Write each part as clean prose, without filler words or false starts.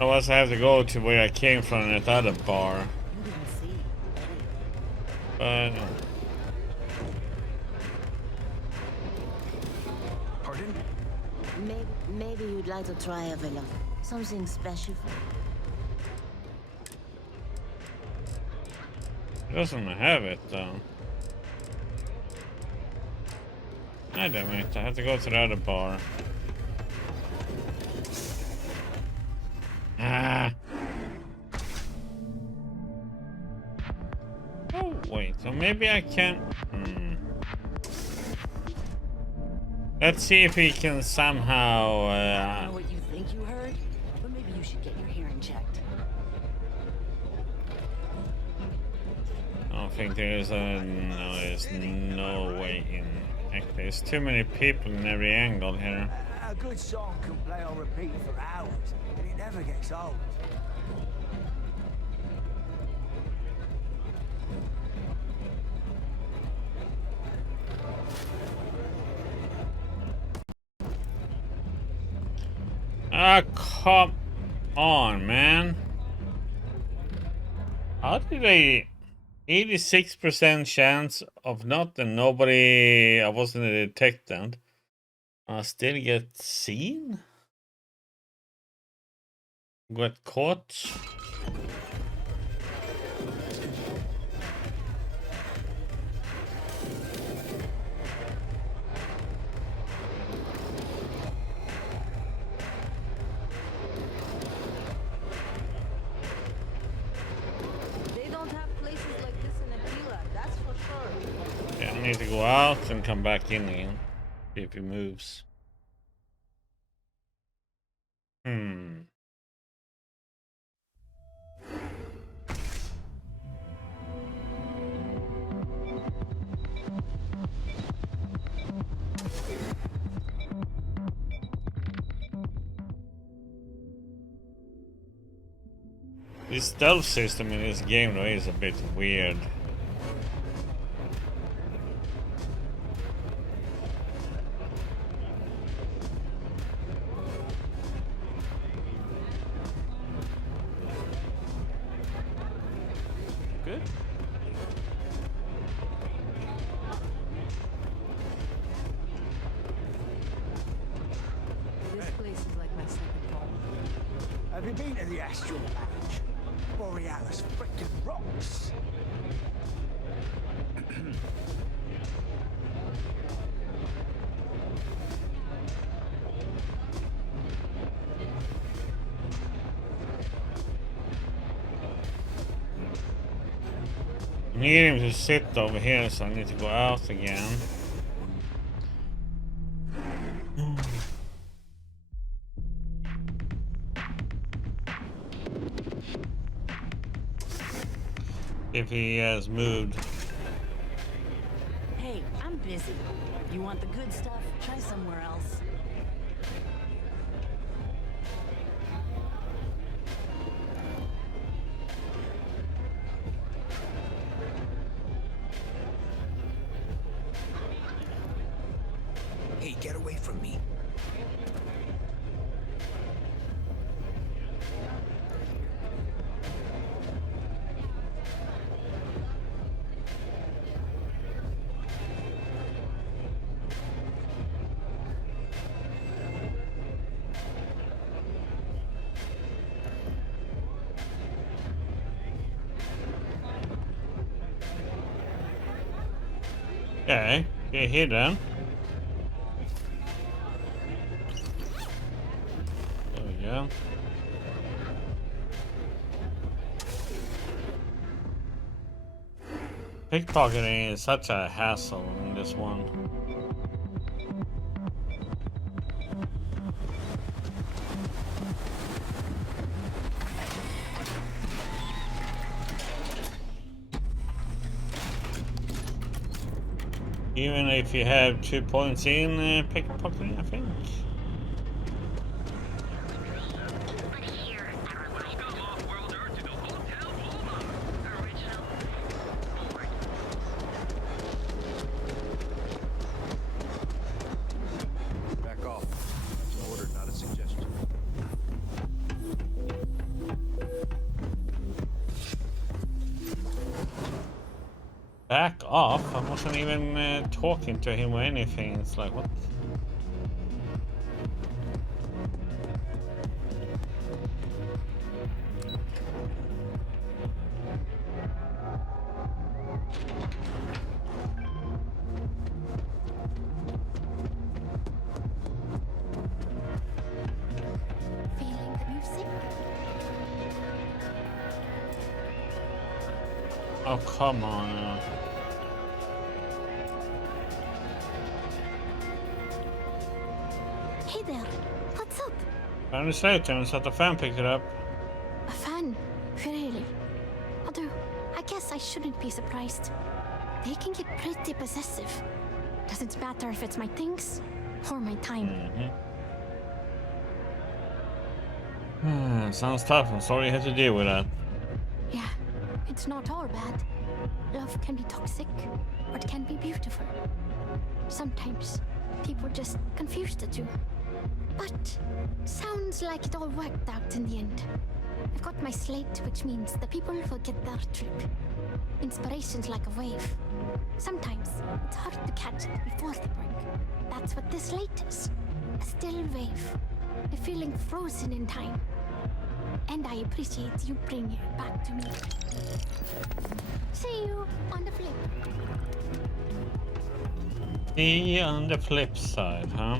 Otherwise I have to go to where I came from at the other bar. You didn't see. But Pardon? Maybe you'd like to try a villa. Something special. it doesn't have it though. Ah, damn it, I have to go to the other bar. Ah. Oh wait, so maybe I can. Let's see if we can somehow. I don't know what you think you heard, but maybe you should get your hearing checked. I don't think there's no way in. Heck, there's too many people in every angle here. A good song can play on repeat for hours, and it never gets old. Ah, come on, man. How did I 86% chance of not and nobody I wasn't detected. I still get seen? Got caught? They don't have places like this in Aquila, that's for sure. Yeah, I need to go out and come back in again. See if he moves. This stealth system in this game though is a bit weird. Good. This place is like my second home. Have you been to the Astral Lounge? Borealis frickin' rocks. I need him to sit over here, so I need to go out again. If he has moved. Hey, I'm busy. You want the good stuff? Try somewhere else. Hey, get away from me. Okay, get here then. There we go. Pickpocketing is such a hassle in this one. Even if you have 2 points in pickpocketing, I think. Back off. Order, not a suggestion. Back off. I wasn't even talking to him or anything. It's like, what? Feeling the music? Oh, come on. Hey there, what's up? 5 minutes later, so the fan picked it up. A fan? Really? Although, I guess I shouldn't be surprised. They can get pretty possessive. Doesn't matter if it's my things or my time. Sounds tough. I'm sorry you had to deal with that. Yeah, it's not all bad. Love can be toxic, or it can be beautiful. Sometimes people just confuse the two. But sounds like it all worked out in the end. I've got my slate, which means the people will get their trip. Inspiration's like a wave. Sometimes it's hard to catch it before the break. That's what this slate is. A still wave. A feeling frozen in time. And I appreciate you bringing it back to me. See you on the flip. See on the flip side, huh?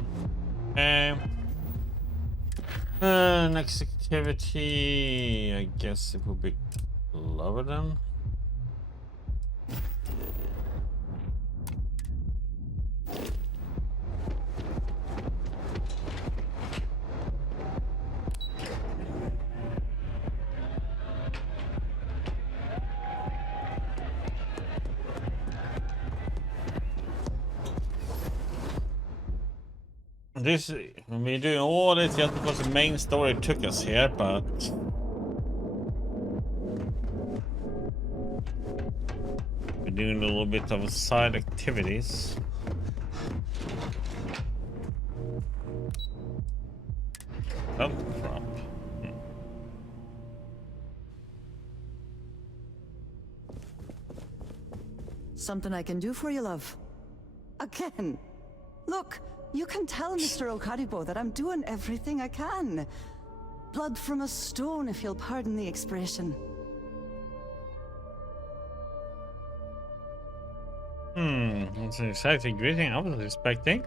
Next activity, I guess it will be Clover then. This, we're doing all this just because the main story took us here, but we're doing a little bit of side activities. Oh, crap. Something I can do for you, love. Again. Look, you can tell Mr. Okaribo that I'm doing everything I can. Blood from a stone, if you'll pardon the expression. That's an exciting greeting I was expecting.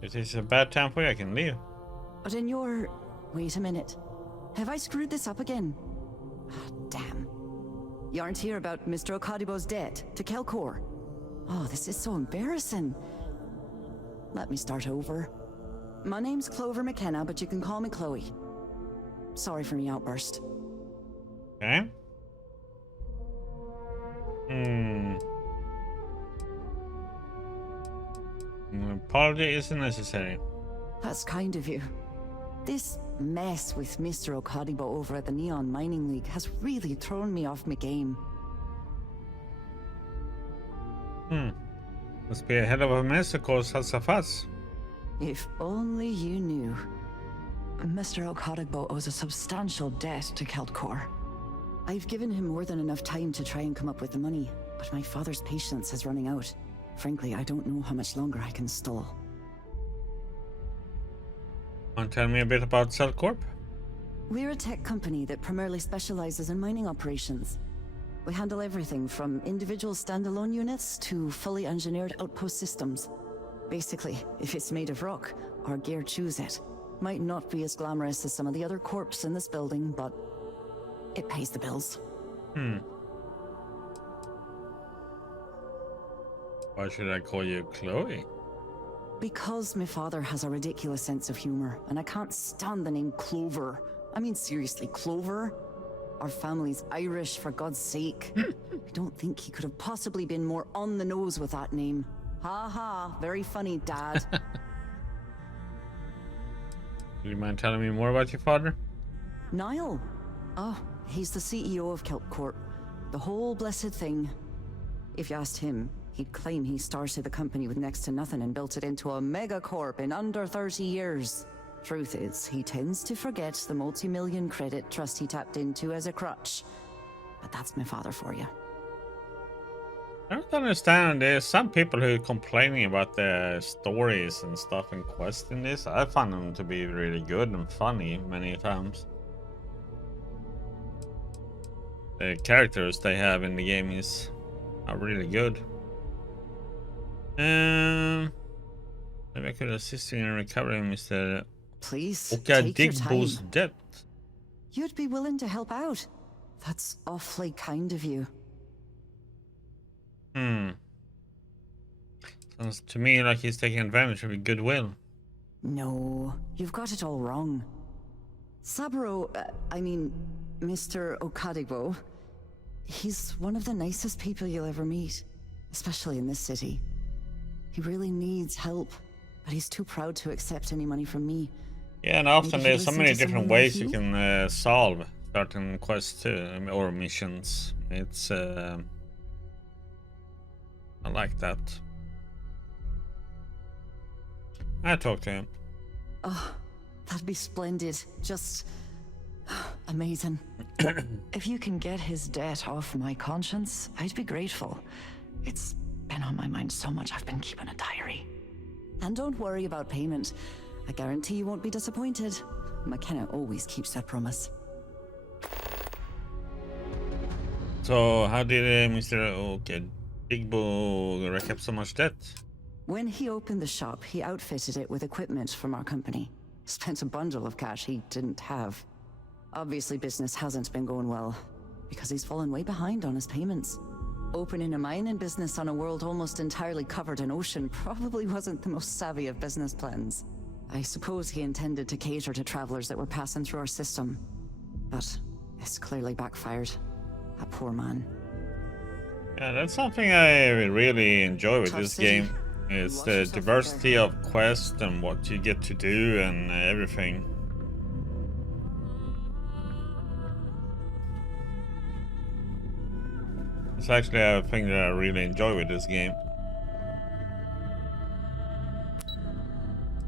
If this is a bad time for you, I can leave. But in your... Wait a minute. Have I screwed this up again? Ah, damn. You aren't here about Mr. Okaribo's debt to Kelkor. Oh, this is so embarrassing. Let me start over. My name's Clover McKenna, but you can call me Chloe. Sorry for my outburst. Okay. Apology isn't necessary. That's kind of you. This mess with Mr. Okaribo over at the Neon Mining League has really thrown me off my game. Must be a hell of a mess to cause such a fuss. If only you knew. Mr. Okaribo owes a substantial debt to Keltkor. I've given him more than enough time to try and come up with the money, but my father's patience is running out. Frankly, I don't know how much longer I can stall. Want to tell me a bit about Cellcorp? We're a tech company that primarily specializes in mining operations. We handle everything from individual standalone units to fully engineered outpost systems. Basically, if it's made of rock, our gear chews it. Might not be as glamorous as some of the other corps in this building, but it pays the bills. Why should I call you Chloe? Because my father has a ridiculous sense of humor, and I can't stand the name Clover. I mean, seriously, Clover? Our family's Irish, for God's sake. I don't think he could have possibly been more on the nose with that name. Ha ha, very funny, Dad. Do you mind telling me more about your father? Niall? Oh, he's the CEO of Kelpcorp. The whole blessed thing. If you asked him, he'd claim he started the company with next to nothing and built it into a megacorp in under 30 years. Truth is, he tends to forget the multi-million credit trust he tapped into as a crutch. But that's my father for you. I don't understand. There's some people who are complaining about the stories and stuff in Quest in this. I find them to be really good and funny many times. The characters they have in the game are really good. Maybe I could assist you in recovering Mr. Please, take your time. Okadigbo's debt. You'd be willing to help out. That's awfully kind of you. Sounds to me like he's taking advantage of your goodwill. No, you've got it all wrong. Saburo, Mr. Okadigbo, he's one of the nicest people you'll ever meet, especially in this city. He really needs help, but he's too proud to accept any money from me. Yeah, and often there's so many different someone ways like you can solve certain quests too, or missions. It's I like that. I talk to him. Oh, that'd be splendid. Just amazing. If you can get his debt off my conscience, I'd be grateful. It's been on my mind so much I've been keeping a diary. And don't worry about payment. I guarantee you won't be disappointed. McKenna always keeps that promise. So how did Mr. Okadigbo rack up so much debt? When he opened the shop, he outfitted it with equipment from our company. Spent a bundle of cash he didn't have. Obviously, business hasn't been going well, because he's fallen way behind on his payments. Opening a mining business on a world almost entirely covered in ocean probably wasn't the most savvy of business plans. I suppose he intended to cater to travelers that were passing through our system. But it's clearly backfired. A poor man. Yeah, that's something I really enjoy with this game. It's the diversity of quests and what you get to do and everything. It's actually a thing that I really enjoy with this game.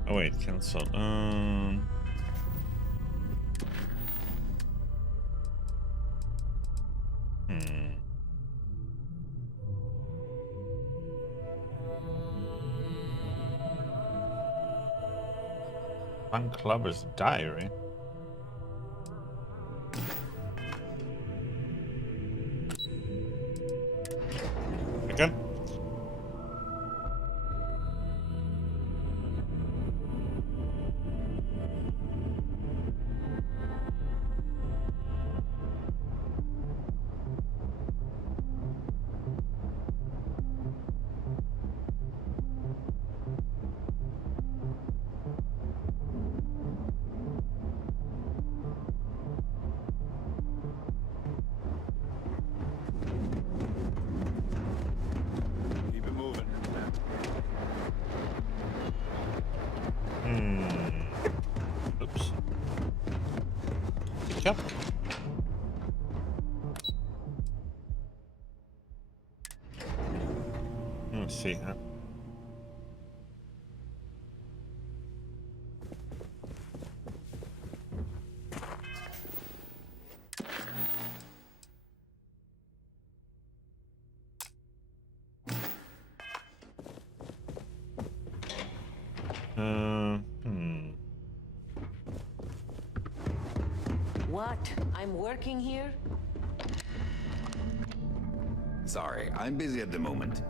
Oh wait, cancel. Fun Clubber's Diary. Okay. Keep it moving. Oops. Pick up. Let's see, huh? What? I'm working here? Sorry, I'm busy at the moment.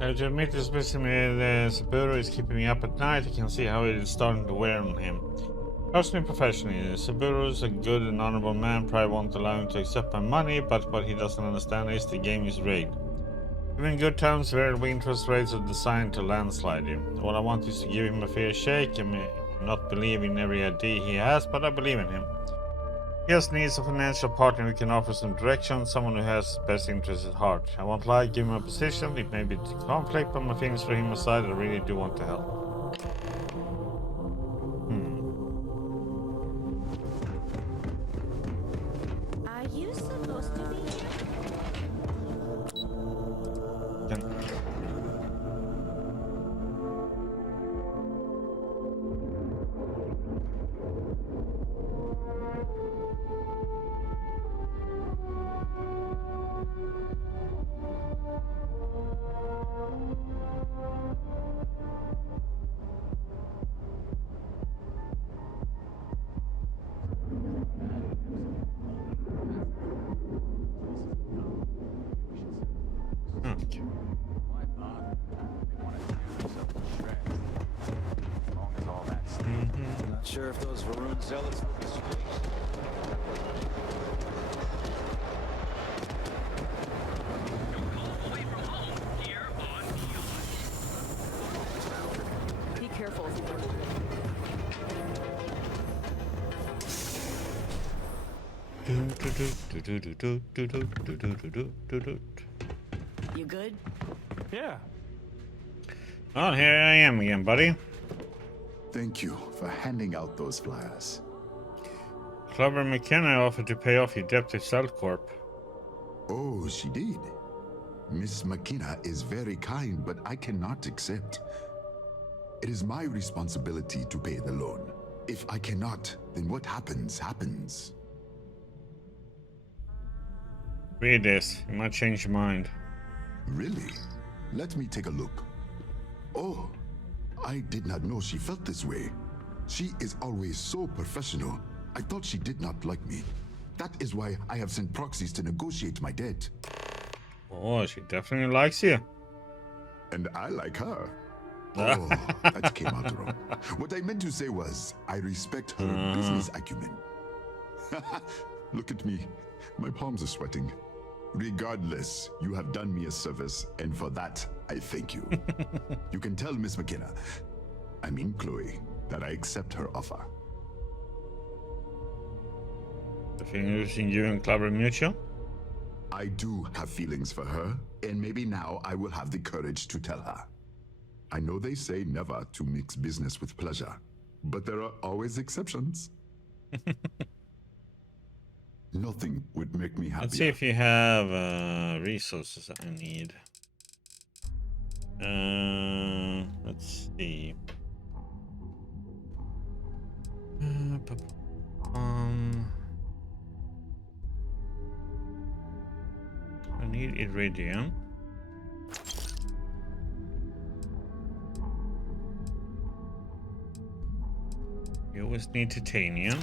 I have to admit, especially the Saburo is keeping me up at night. I can see how it is starting to wear on him. Personally and professionally, Saburo is a good and honorable man. Probably won't allow him to accept my money, but what he doesn't understand is the game is rigged. Even in good times, variable interest rates are designed to landslide you. All I want is to give him a fair shake. I may not believe in every idea he has, but I believe in him. He just needs a financial partner who can offer some direction, someone who has his best interests at heart. I won't lie, give him a position. It may be a conflict, but my feelings for him aside, I really do want to help. Are you supposed to be here? Why bother? They want to tear themselves to shreds. As long as all that's not sure if those Varun zealots will be squeezed. Be careful. You good? Yeah. Oh, here I am again, buddy. Thank you for handing out those flyers. Clever McKenna offered to pay off your debt to Cellcorp. Oh, she did. Miss McKenna is very kind, but I cannot accept. It is my responsibility to pay the loan. If I cannot, then what happens, happens. Read this. You might change your mind. Really? Let me take a look. Oh, I did not know she felt this way. She is always so professional. I thought she did not like me. That is why I have sent proxies to negotiate my debt. Oh, she definitely likes you. And I like her. Oh, that came out wrong. What I meant to say was, I respect her business acumen. Look at me. My palms are sweating. Regardless, you have done me a service, and for that, I thank you. You can tell Miss McKenna, I mean Chloe, that I accept her offer. The thing between you and Clever Mutual? I do have feelings for her, and maybe now I will have the courage to tell her. I know they say never to mix business with pleasure, but there are always exceptions. Nothing would make me happier. Let's see if you have resources that I need. Let's see. I need iridium. You always need titanium.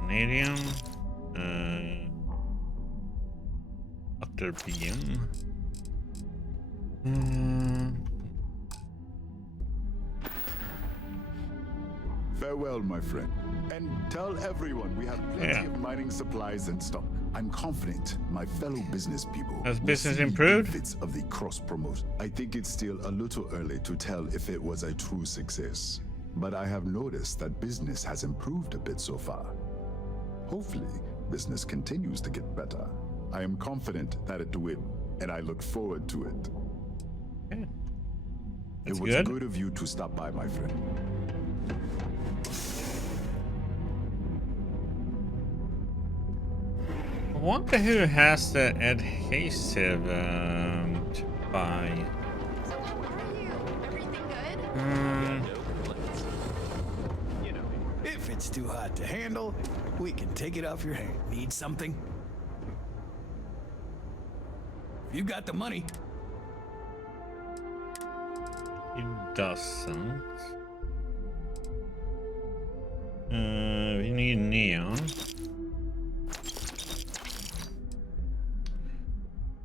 Vanadium. Octarbeam. Farewell, my friend. And tell everyone we have plenty of mining supplies in stock. I'm confident my fellow business people Has will business see the improved? benefits of the cross-promote. I think it's still a little early to tell if it was a true success, but I have noticed that business has improved a bit so far. Hopefully, business continues to get better. I am confident that it will, and I look forward to it. Okay. It That's was good. good of you to stop by, my friend. I wonder who has the adhesive to buy. So how are you? Everything good? You know, if it's too hot to handle, we can take it off your hand. Need something? You got the money. He doesn't. We need neon.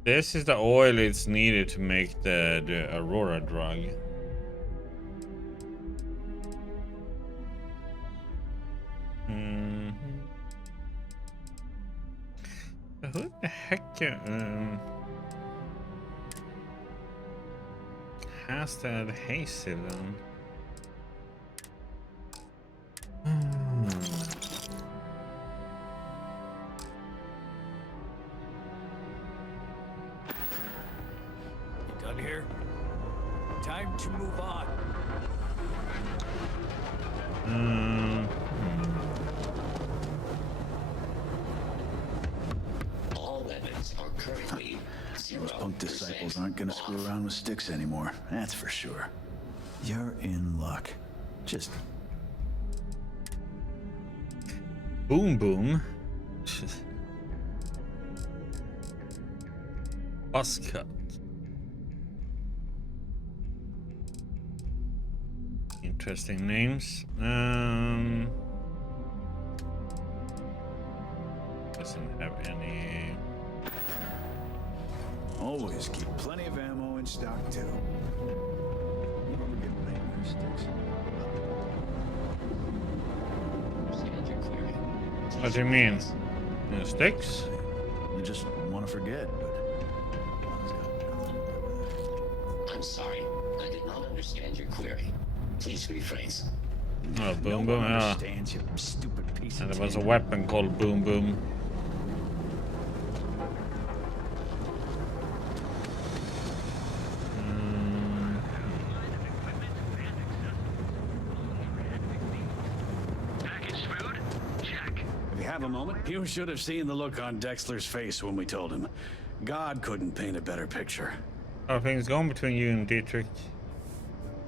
This is the oil it's needed to make the Aurora drug. Who the heck has the adhesive then? You done here? Time to move on. All weapons are currently zero. Those punk disciples aren't gonna screw around with sticks anymore. That's for sure. You're in luck. Just Boom boom. Bus cut. Interesting names. Doesn't have any. always keep plenty of ammo in stock, too. You ever get nightmare sticks? Understand your query. What do you mean? Sticks? You just want to forget, but... One's got nothing to do with it. I'm sorry. I did not understand your query. Please rephrase. Oh, No boom one boom, yeah. understands, you stupid piece And of there was a tin. weapon called boom boom. If you have a moment, you should have seen the look on Dexter's face when we told him. God couldn't paint a better picture. How are things going between you and Dietrich?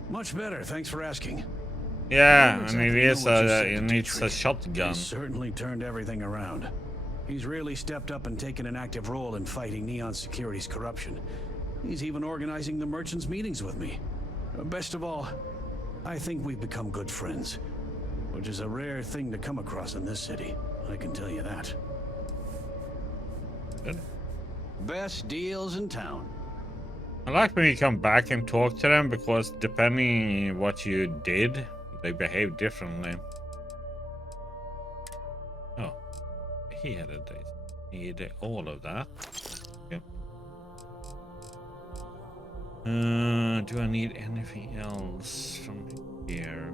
Much better, thanks for asking. Yeah, I don't and exactly it know is what you a, said it to needs a Dietrich. shotgun. He's certainly turned everything around. He's really stepped up and taken an active role in fighting Neon Security's corruption. He's even organizing the merchants' meetings with me. Best of all, I think we've become good friends, which is a rare thing to come across in this city. I can tell you that. Good. Best deals in town. I like when you come back and talk to them because depending on what you did, they behave differently. Oh, he had a date. He did all of that. Yep. Do I need anything else from here?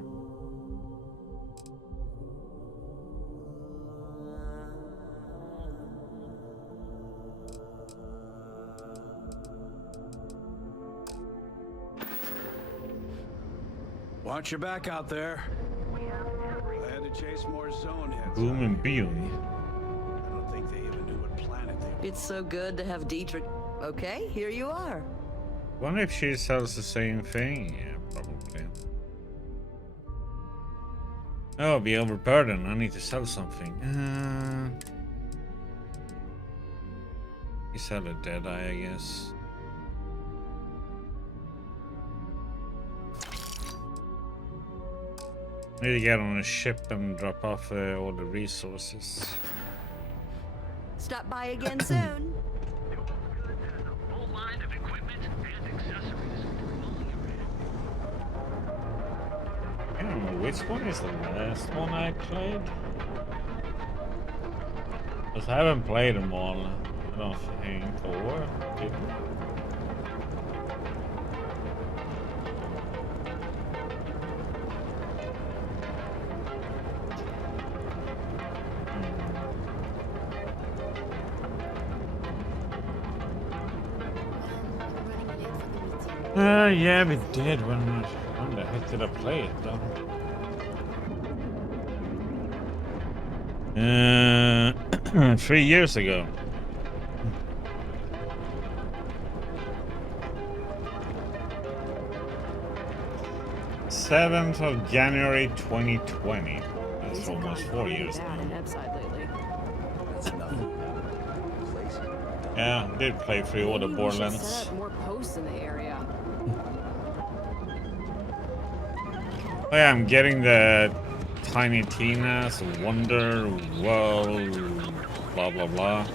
Watch your back out there. I had to chase more zone heads. Boom and boom. I don't think they even knew what planet they were. It's so good to have Dietrich. Okay, here you are. Wonder if she sells the same thing. Yeah, probably. Oh, be overburdened. I need to sell something. You sell a Deadeye, I guess. Need to get on a ship and drop off all the resources. Stop by again soon. I don't know which one is the last one I played. Because I haven't played them all. I don't think. Or did we? Yeah, we did. When the heck did I play it though? 3 years ago. '7th of January 2020. That's almost 4 years now. Yeah, I did play through all the Borderlands. Set up more posts in the area. Oh yeah, I'm getting the Tiny Tina's Wonder World, blah blah blah,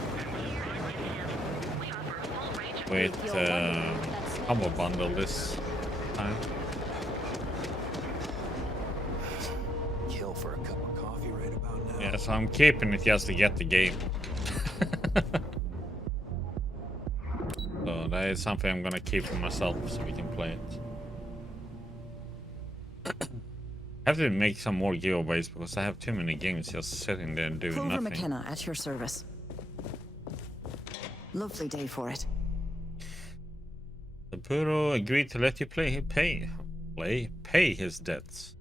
with combo bundle this time. Kill for a cup of coffee right about now. Yeah, so I'm keeping it just to get the game. So that is something I'm gonna keep for myself so we can play it. I have to make some more giveaways because I have too many games just sitting there and doing Clover nothing. McKenna at your service. Lovely day for it. The Puro agreed to let you pay his debts.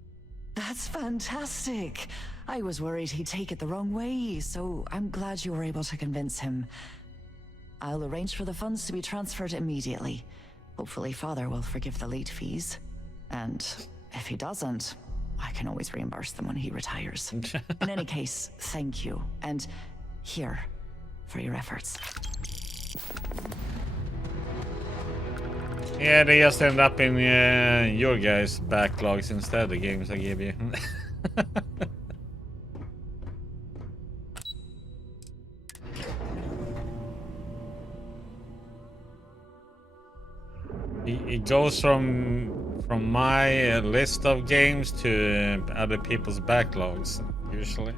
That's fantastic. I was worried he'd take it the wrong way, so I'm glad you were able to convince him. I'll arrange for the funds to be transferred immediately. Hopefully Father will forgive the late fees. And if he doesn't, I can always reimburse them when he retires. In any case, thank you. And here, for your efforts. Yeah, they just end up in your guys' backlogs instead, the games I gave you. It goes from my list of games to other people's backlogs usually.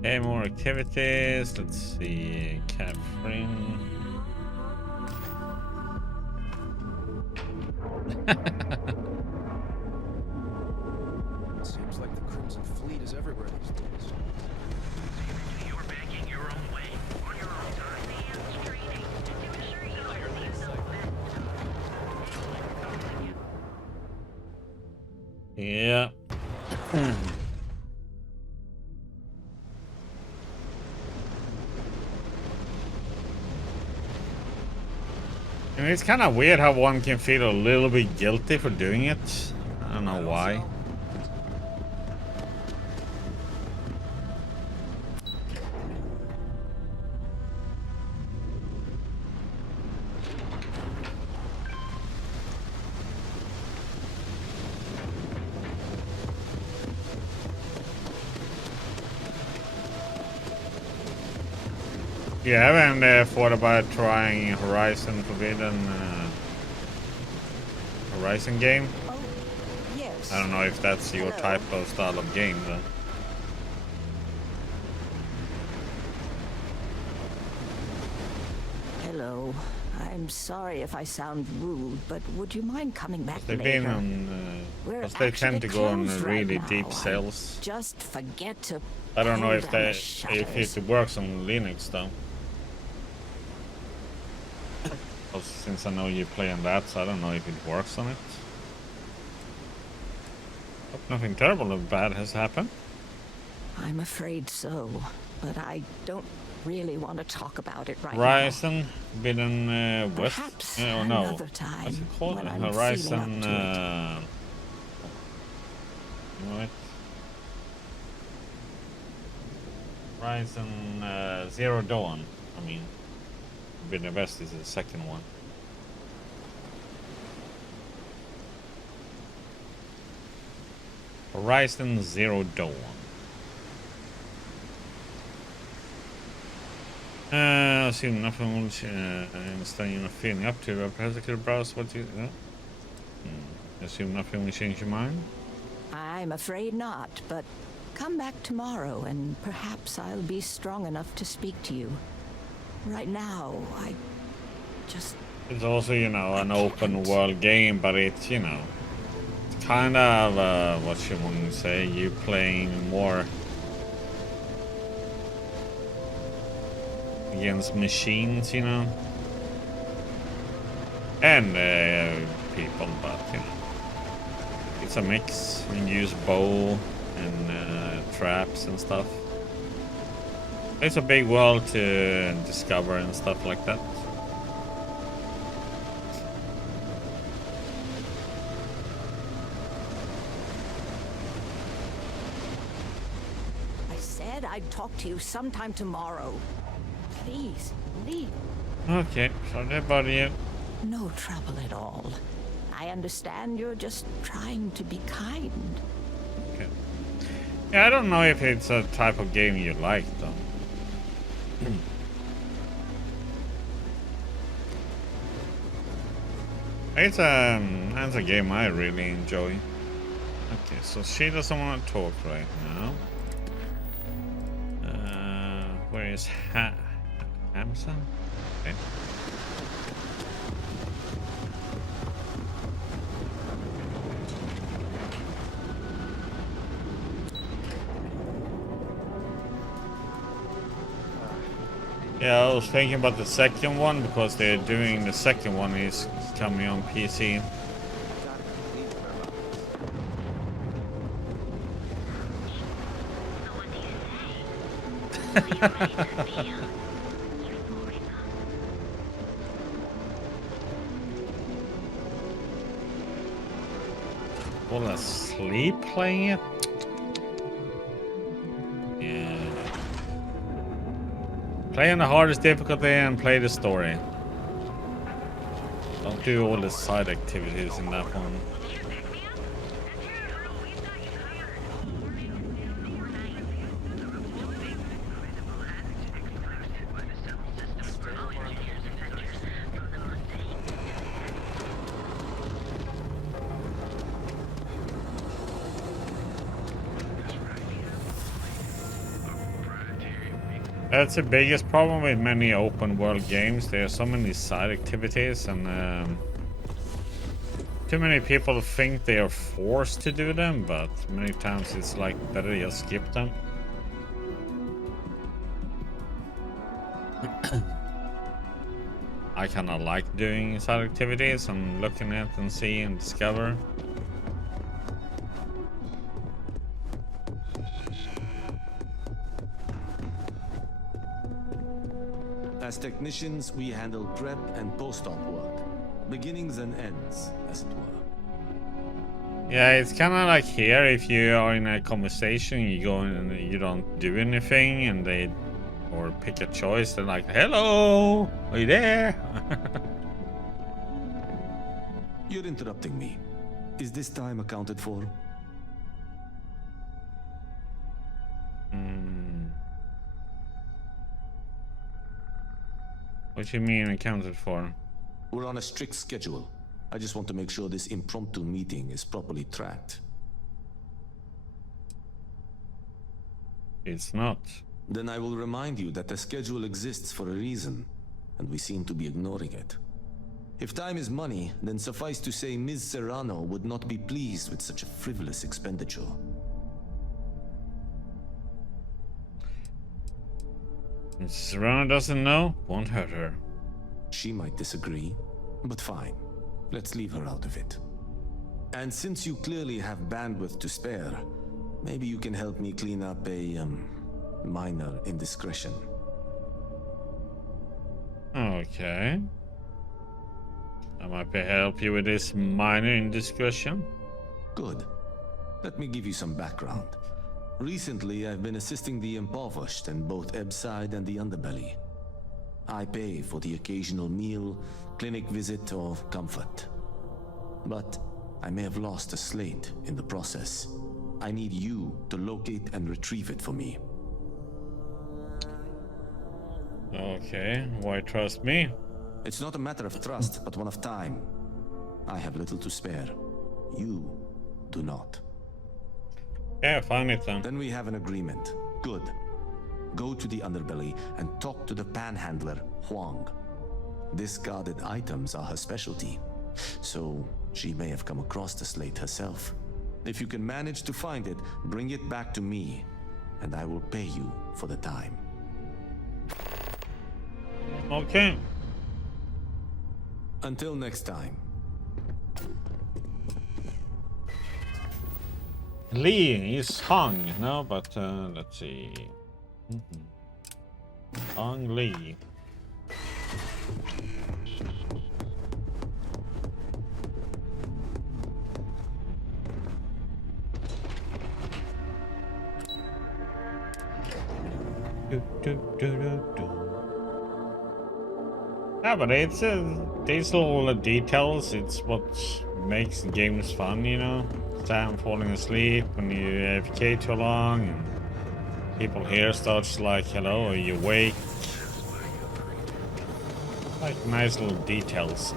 Okay, more activities. Let's see, Catherine. Seems like the Crimson Fleet is everywhere these days. You're banking your own way, on your own time. Advanced training to ensure you leave no Yeah. I mean, it's kind of weird how one can feel a little bit guilty for doing it. I don't know why. You haven't thought about trying Horizon Forbidden Horizon game? Oh, yes. I don't know if that's your Hello. type of style of game though. Hello. I'm sorry if I sound rude, but would you mind coming back They've later? been on, We're because they tend to actually go on closed right really now. deep sales. Just forget to. I don't know pull if down they the if shutters. it works on Linux though. Well, since I know you play on that, so I don't know if it works on it. Hope nothing terrible or bad has happened. I'm afraid so, but I don't really want to talk about it right Horizon Forbidden West. Perhaps Oh no, another time what's it called? when I'm Horizon. feeling up What? Horizon Zero Dawn. I mean, Forbidden West is the second one. Horizon Zero Dawn. Assume nothing will I understand you're not feeling up to it. Perhaps I could browse what you. Assume nothing will change your mind. I'm afraid not, but come back tomorrow and perhaps I'll be strong enough to speak to you. Right now, I just. It's also, you know, an open world game, but it's, you know, it's kind of, what you want to say, you playing more against machines, you know, and people, but, you know, it's a mix. You can use bow and traps and stuff. It's a big world to discover and stuff like that. I said I'd talk to you sometime tomorrow. Please, leave. Okay, sorry about you. No trouble at all. I understand you're just trying to be kind. Okay. Yeah, I don't know if it's a type of game you like, though. It's a game I really enjoy. Okay, so she doesn't want to talk right now. Where is Hamza? Okay. Yeah, I was thinking about the second one because they're doing the second one is coming on PC. Fall asleep playing it? Yeah. Play on the hardest difficulty and play the story. Don't do all the side activities in that one. That's the biggest problem with many open world games. There are so many side activities, and too many people think they are forced to do them, but many times it's like better just skip them. I kind of like doing side activities and looking at and see and discover. As technicians, we handle prep and post-op work. Beginnings and ends, as it were. Yeah, it's kind of like here, if you are in a conversation, you go in and you don't do anything, and they, or pick a choice, they're like, hello, are you there? You're interrupting me. Is this time accounted for? What do you mean accounted for? We're on a strict schedule. I just want to make sure this impromptu meeting is properly tracked. It's not. Then I will remind you that the schedule exists for a reason, and we seem to be ignoring it. If time is money, then suffice to say Ms. Serrano would not be pleased with such a frivolous expenditure. If Serrano doesn't know, won't hurt her. She might disagree, but fine. Let's leave her out of it. And since you clearly have bandwidth to spare, maybe you can help me clean up a, minor indiscretion. Okay. I might be help you with this minor indiscretion. Good. Let me give you some background. Recently, I've been assisting the impoverished in both Ebbside and the Underbelly. I pay for the occasional meal, clinic visit, or comfort. But I may have lost a slate in the process. I need you to locate and retrieve it for me. Okay, why trust me? It's not a matter of trust, but one of time. I have little to spare. You do not. Yeah, find it then. Then we have an agreement. Good. Go to the Underbelly and talk to the panhandler, Huang. Discarded items are her specialty, so she may have come across the slate herself. If you can manage to find it, bring it back to me, and I will pay you for the time. Okay. Until next time. Lee is hung, no, but let's see. Hung Lee. Yeah, but it's these little details. It's what makes games fun, you know. Sam falling asleep when you AFK too long, and people here starts like, "Hello, are you awake?" Like nice little details.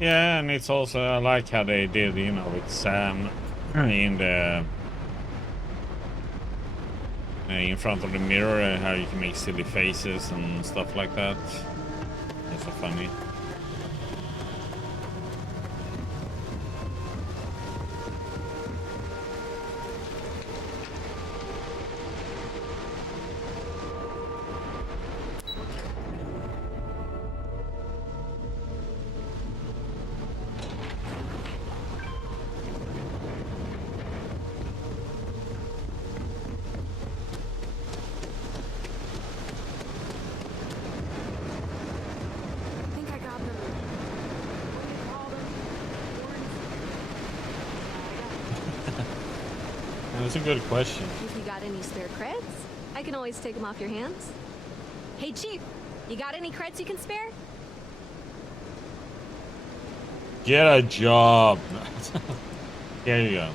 Yeah, and it's also, I like how they did, you know, with Sam in the in front of the mirror, how you can make silly faces and stuff like that. It's so funny. That's a good question. If you got any spare creds, I can always take them off your hands. Hey, Chief, you got any creds you can spare? Get a job. There you go.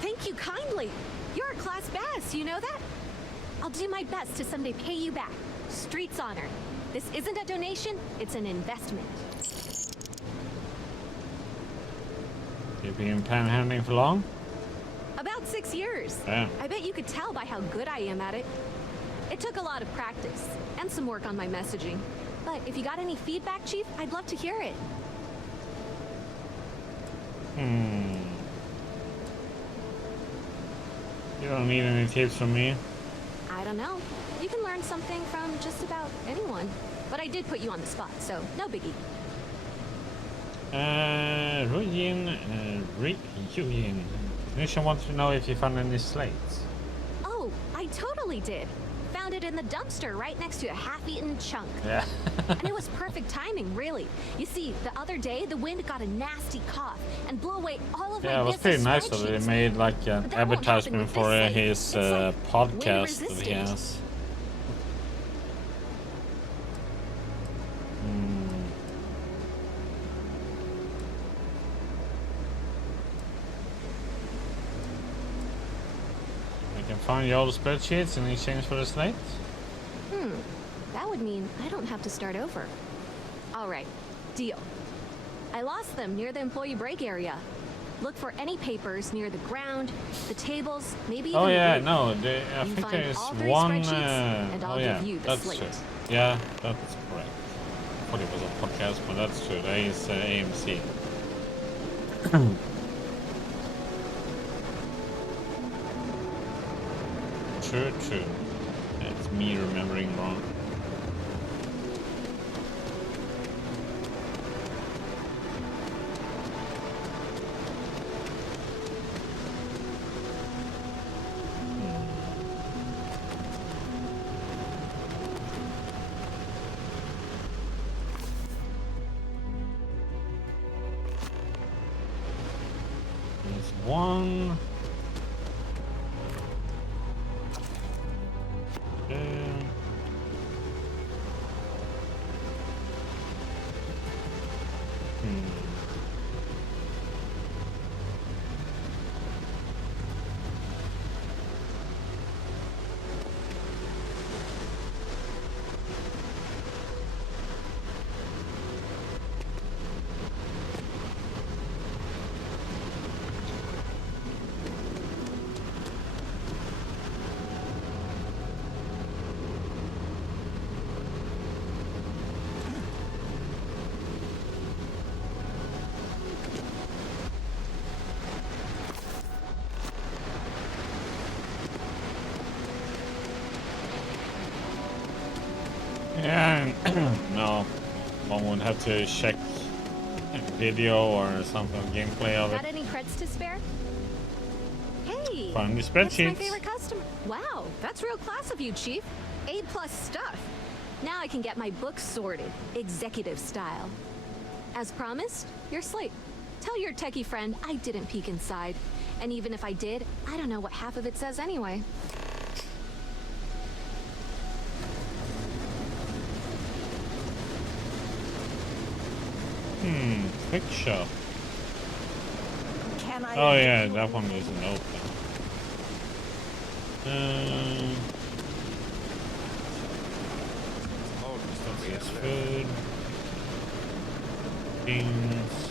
Thank you kindly. You're a class bass, you know that? I'll do my best to someday pay you back. Street's honor. This isn't a donation, it's an investment. You've been panhandling for long? About 6 years. Yeah. I bet you could tell by how good I am at it. It took a lot of practice and some work on my messaging. But if you got any feedback, Chief, I'd love to hear it. You don't need any tips from me? I don't know. You can learn something from just about anyone. But I did put you on the spot, so no biggie. Ryujin. Nisha wants to know if you found any slates. Oh, I totally did. Found it in the dumpster right next to a half-eaten chunk. Yeah. And it was perfect timing, really. You see, the other day, the wind got a nasty cough and blew away all of my Yeah, it was pretty nice that they made like an advertisement for his podcast that he has. I can find you all the spreadsheets in exchange for the slate. That would mean I don't have to start over. All right, deal. I lost them near the employee break area. Look for any papers near the ground, the tables, maybe even the roof. No, I You think find there's all three one. spreadsheets, and I'll give you the that's slate. true. Yeah, that's correct. I thought it was a podcast, but that's true. That is AMC. True. That's me remembering wrong. There's one. Yeah, no, one would have to check video or something, gameplay of Got it. any creds to spare? Hey, Find the that's my spreadsheets. favorite customer. Wow, that's real class of you, Chief. A+ stuff. Now I can get my books sorted, executive style. As promised, your slate. Tell your techie friend I didn't peek inside. And even if I did, I don't know what half of it says anyway. Picture. Can I? Oh yeah, that one isn't open. That's food. Beans.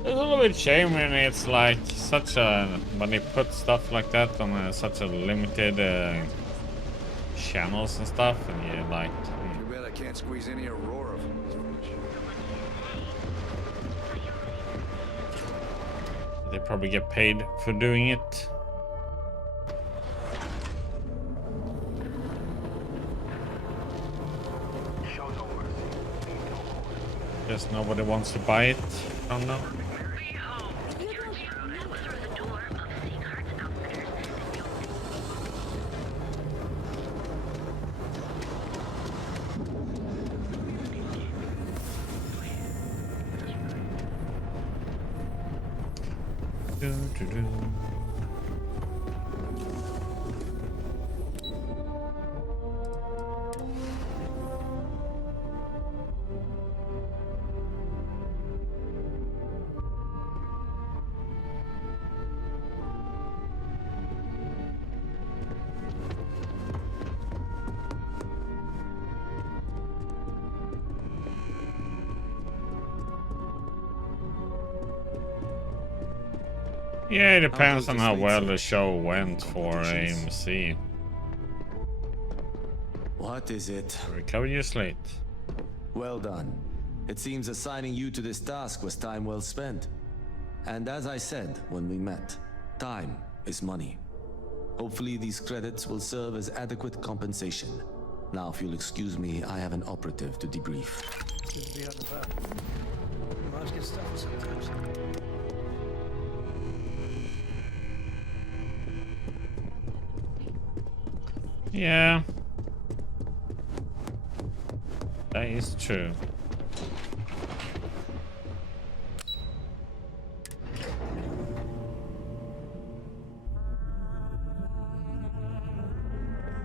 It's a little bit shame when it's like such a when they put stuff like that on such a limited channels and stuff, and you're like, Too bad I can't squeeze any Aurora from this finish. they probably get paid for doing it. Guess nobody wants to buy it. I don't know. Yeah, it depends How on does how this well make the sense? show went for Competitions? AMC. What is it? Recover your slate. Well done. It seems assigning you to this task was time well spent. And as I said when we met, time is money. Hopefully these credits will serve as adequate compensation. Now, if you'll excuse me, I have an operative to debrief. Good to be out and about. Lives get stuffy sometimes. Yeah. That is true.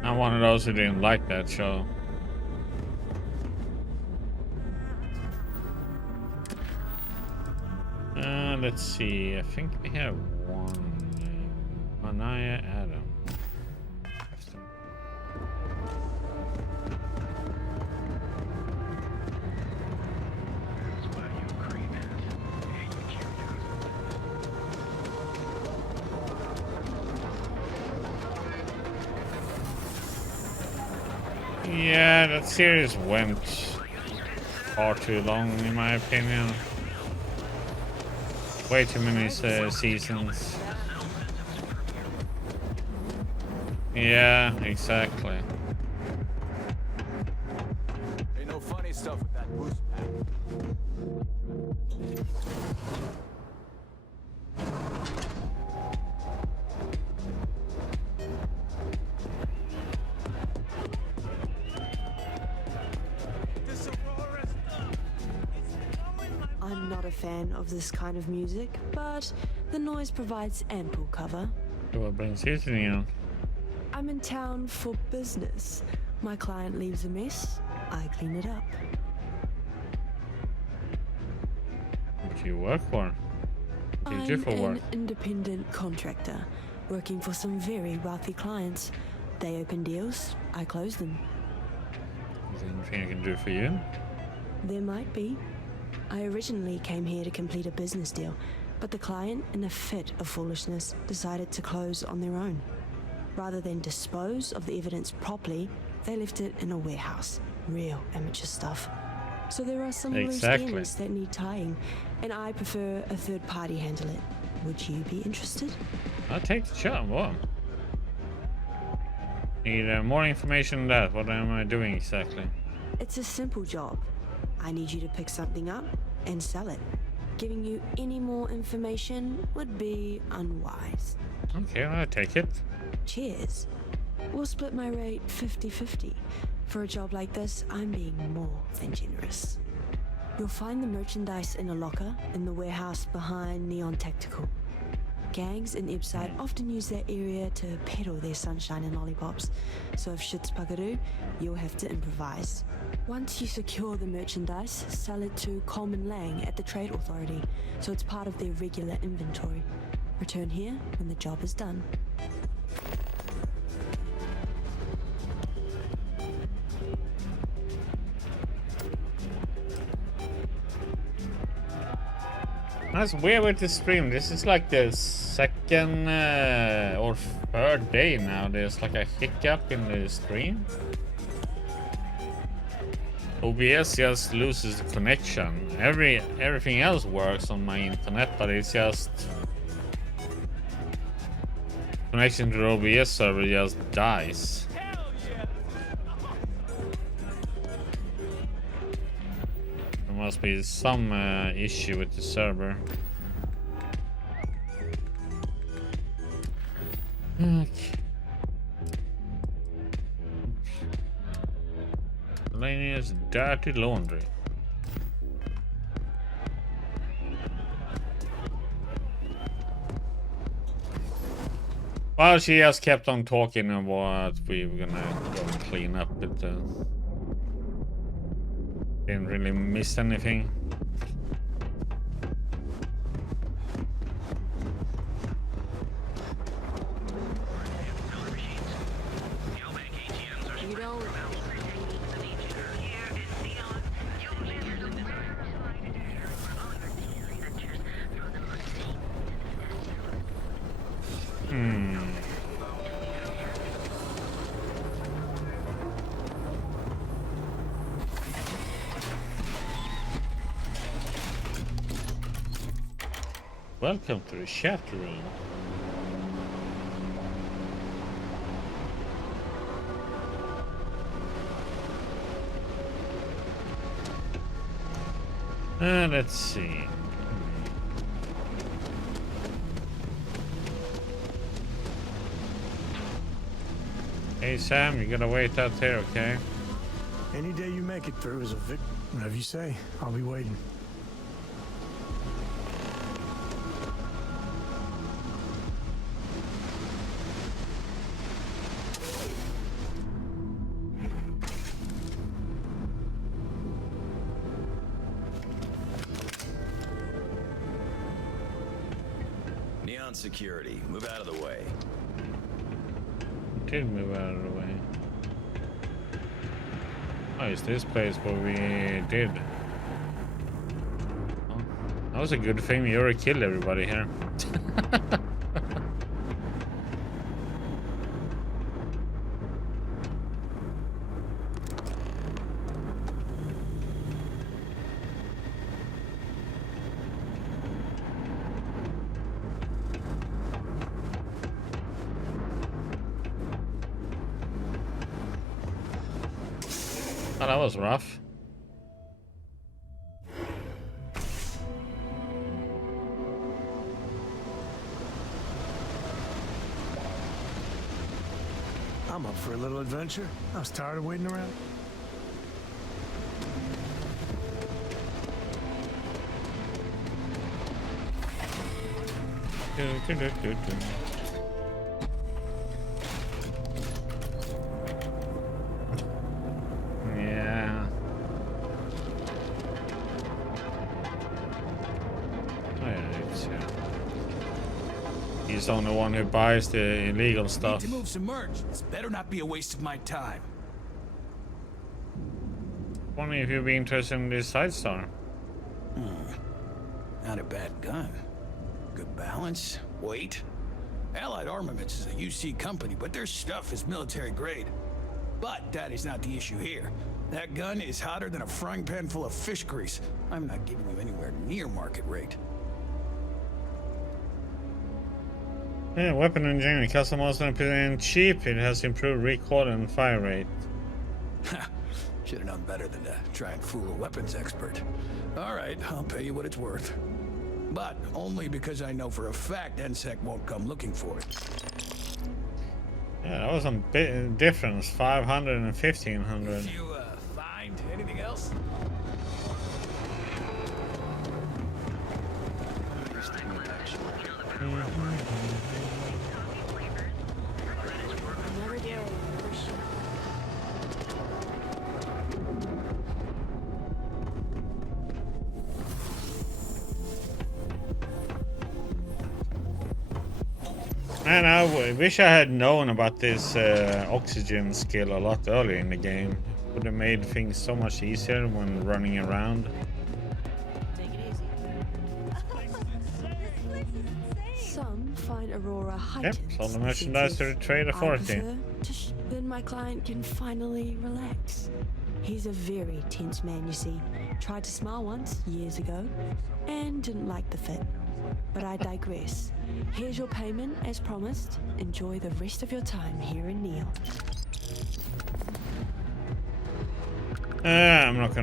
I'm one of those who didn't like that show. Let's see. I think we have one. Anaya Adam. Yeah, that series went far too long, in my opinion. Way too many seasons. Yeah, exactly. Ain't no funny stuff with that boost pack. I'm not a fan of this kind of music, but the noise provides ample cover. So what brings you to Neon? I'm in town for business. My client leaves a mess, I clean it up. What do you work for? What do you do I'm for work? an independent contractor, working for some very wealthy clients. They open deals, I close them. Is there anything I can do for you? There might be. I originally came here to complete a business deal, but the client, in a fit of foolishness, decided to close on their own. Rather than dispose of the evidence properly, they left it in a warehouse. Real amateur stuff. So there are some loose ends that need tying, and I prefer a third party handle it. Would you be interested? I'll take the job. What? Need more information on that. What am I doing exactly? It's a simple job. I need you to pick something up and sell it. Giving you any more information would be unwise. Okay, I'll take it. Cheers. We'll split my rate 50-50. For a job like this, I'm being more than generous. You'll find the merchandise in a locker in the warehouse behind Neon Tactical. Gangs in Ipside often use that area to peddle their sunshine and lollipops, so if shit's buckaroo, you'll have to improvise. Once you secure the merchandise, sell it to Coleman Lang at the Trade Authority, so it's part of their regular inventory. Return here when the job is done. That's weird with the stream. This is like the second or third day now. There's like a hiccup in the stream. OBS just loses the connection. Everything else works on my internet, but it's just connection to the OBS server just dies. There must be some issue with the server. Okay. Miscellaneous dirty laundry. Well, she just kept on talking about we were gonna go and clean up, but didn't really miss anything. You don't. Welcome to the chat room. Let's see. Hey Sam, you gotta wait out there, okay? Any day you make it through is a whatever you say. I'll be waiting. Neon security, move out of the way. Did move out of the way. Oh, it's this place where we did. Oh, that was a good thing we already killed everybody here. Oh, that was rough. I'm up for a little adventure. I was tired of waiting around. Yeah. Oh yeah, it's he's the only one who buys the illegal stuff. Need to move some merch. This better not be a waste of my time. Wondering if you'd be interested in this side star. Not a bad gun. Good balance, weight. Allied Armaments is a UC company, but their stuff is military grade. But that is not the issue here. That gun is hotter than a frying pan full of fish grease. I'm not giving you anywhere near market rate. Yeah, weapon engineering, customized and cheap. It has improved recoil and fire rate. Should have known better than to try and fool a weapons expert. All right, I'll pay you what it's worth. But only because I know for a fact NSEC won't come looking for it. Yeah, that was a bit difference, 500 and 1500. If you find anything else? Man, I wish I had known about this oxygen skill a lot earlier in the game. Would have made things so much easier when running around. Take it easy. Some find Aurora heightened. Yep, sold the merchandise to the trade authority. Then my client can finally relax. He's a very tense man, you see. Tried to smile once, years ago, and didn't like the fit. But I digress. Here's your payment, as promised. Enjoy the rest of your time here in Neil. I'm not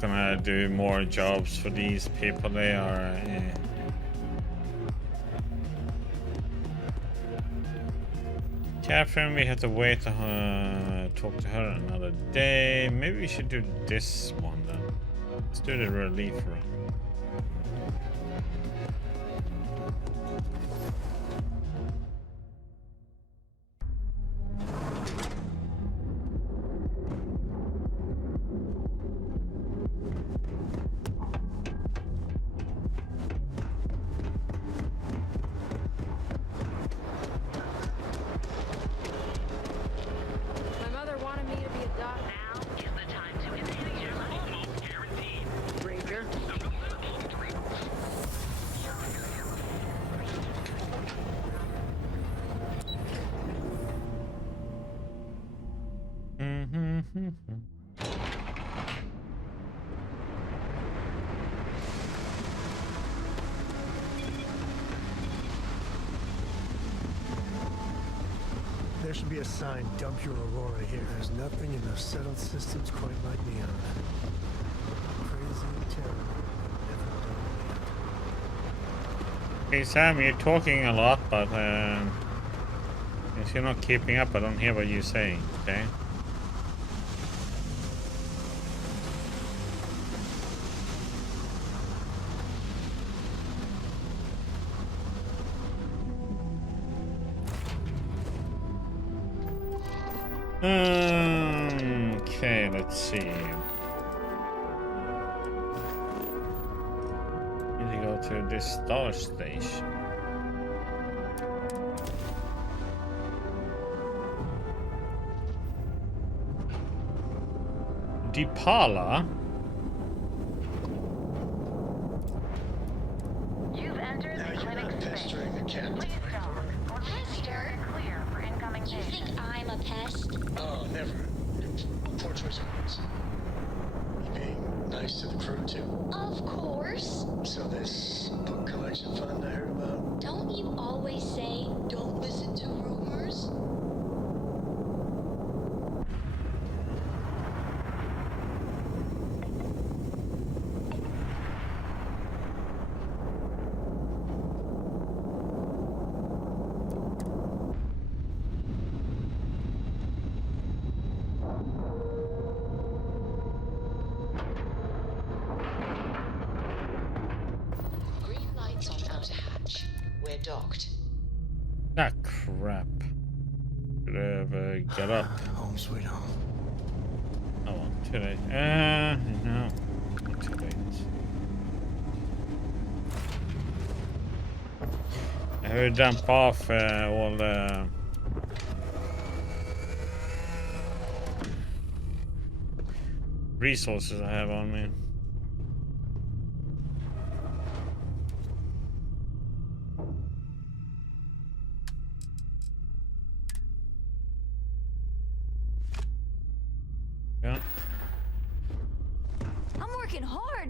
gonna do more jobs for these people. They are. Catherine, we have to wait to talk to her another day. Maybe we should do this one then. Let's do the relief room. There should be a sign, dump your Aurora here. There's nothing in those settled systems quite like Neon. Crazy, terrible, never done. Hey Sam, you're talking a lot, but if you're not keeping up, I don't hear what you're saying, okay? Okay, let's see. Need to go to this star station. Dipala? You've entered the clinic space. Please don't. Or steer clear for incoming patients. You think I'm a pest? Oh, never. Poor choice of words. You being nice to the crew, too? Of course. So this book collection fund I heard about? Don't you always say, don't listen to rumors? Docked. Ah, crap. Could have got up. Home sweet home. Oh, well, too late. No. Not too late. I will dump off all the resources I have on me.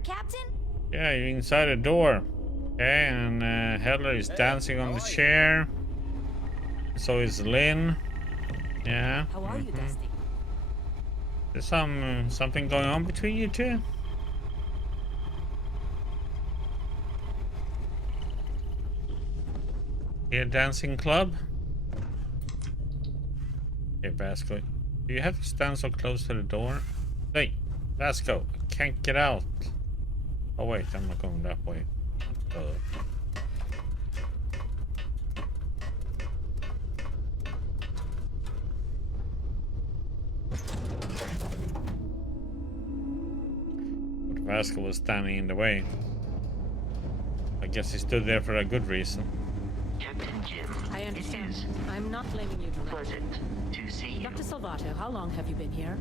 Captain? Yeah, you're inside a door. Okay, and Heather is dancing on the chair. So is Lynn. Yeah. How are you, Dusty? There's something going on between you two? Here, dancing club? Okay, Vasco. Do you have to stand so close to the door? Hey, Vasco, I can't get out. Oh wait, I'm not going that way. But Vasco was standing in the way. I guess he stood there for a good reason. Captain Jim. I understand. I'm not blaming you directly. Pleasant to see you. Dr. Salvato, how long have you been here?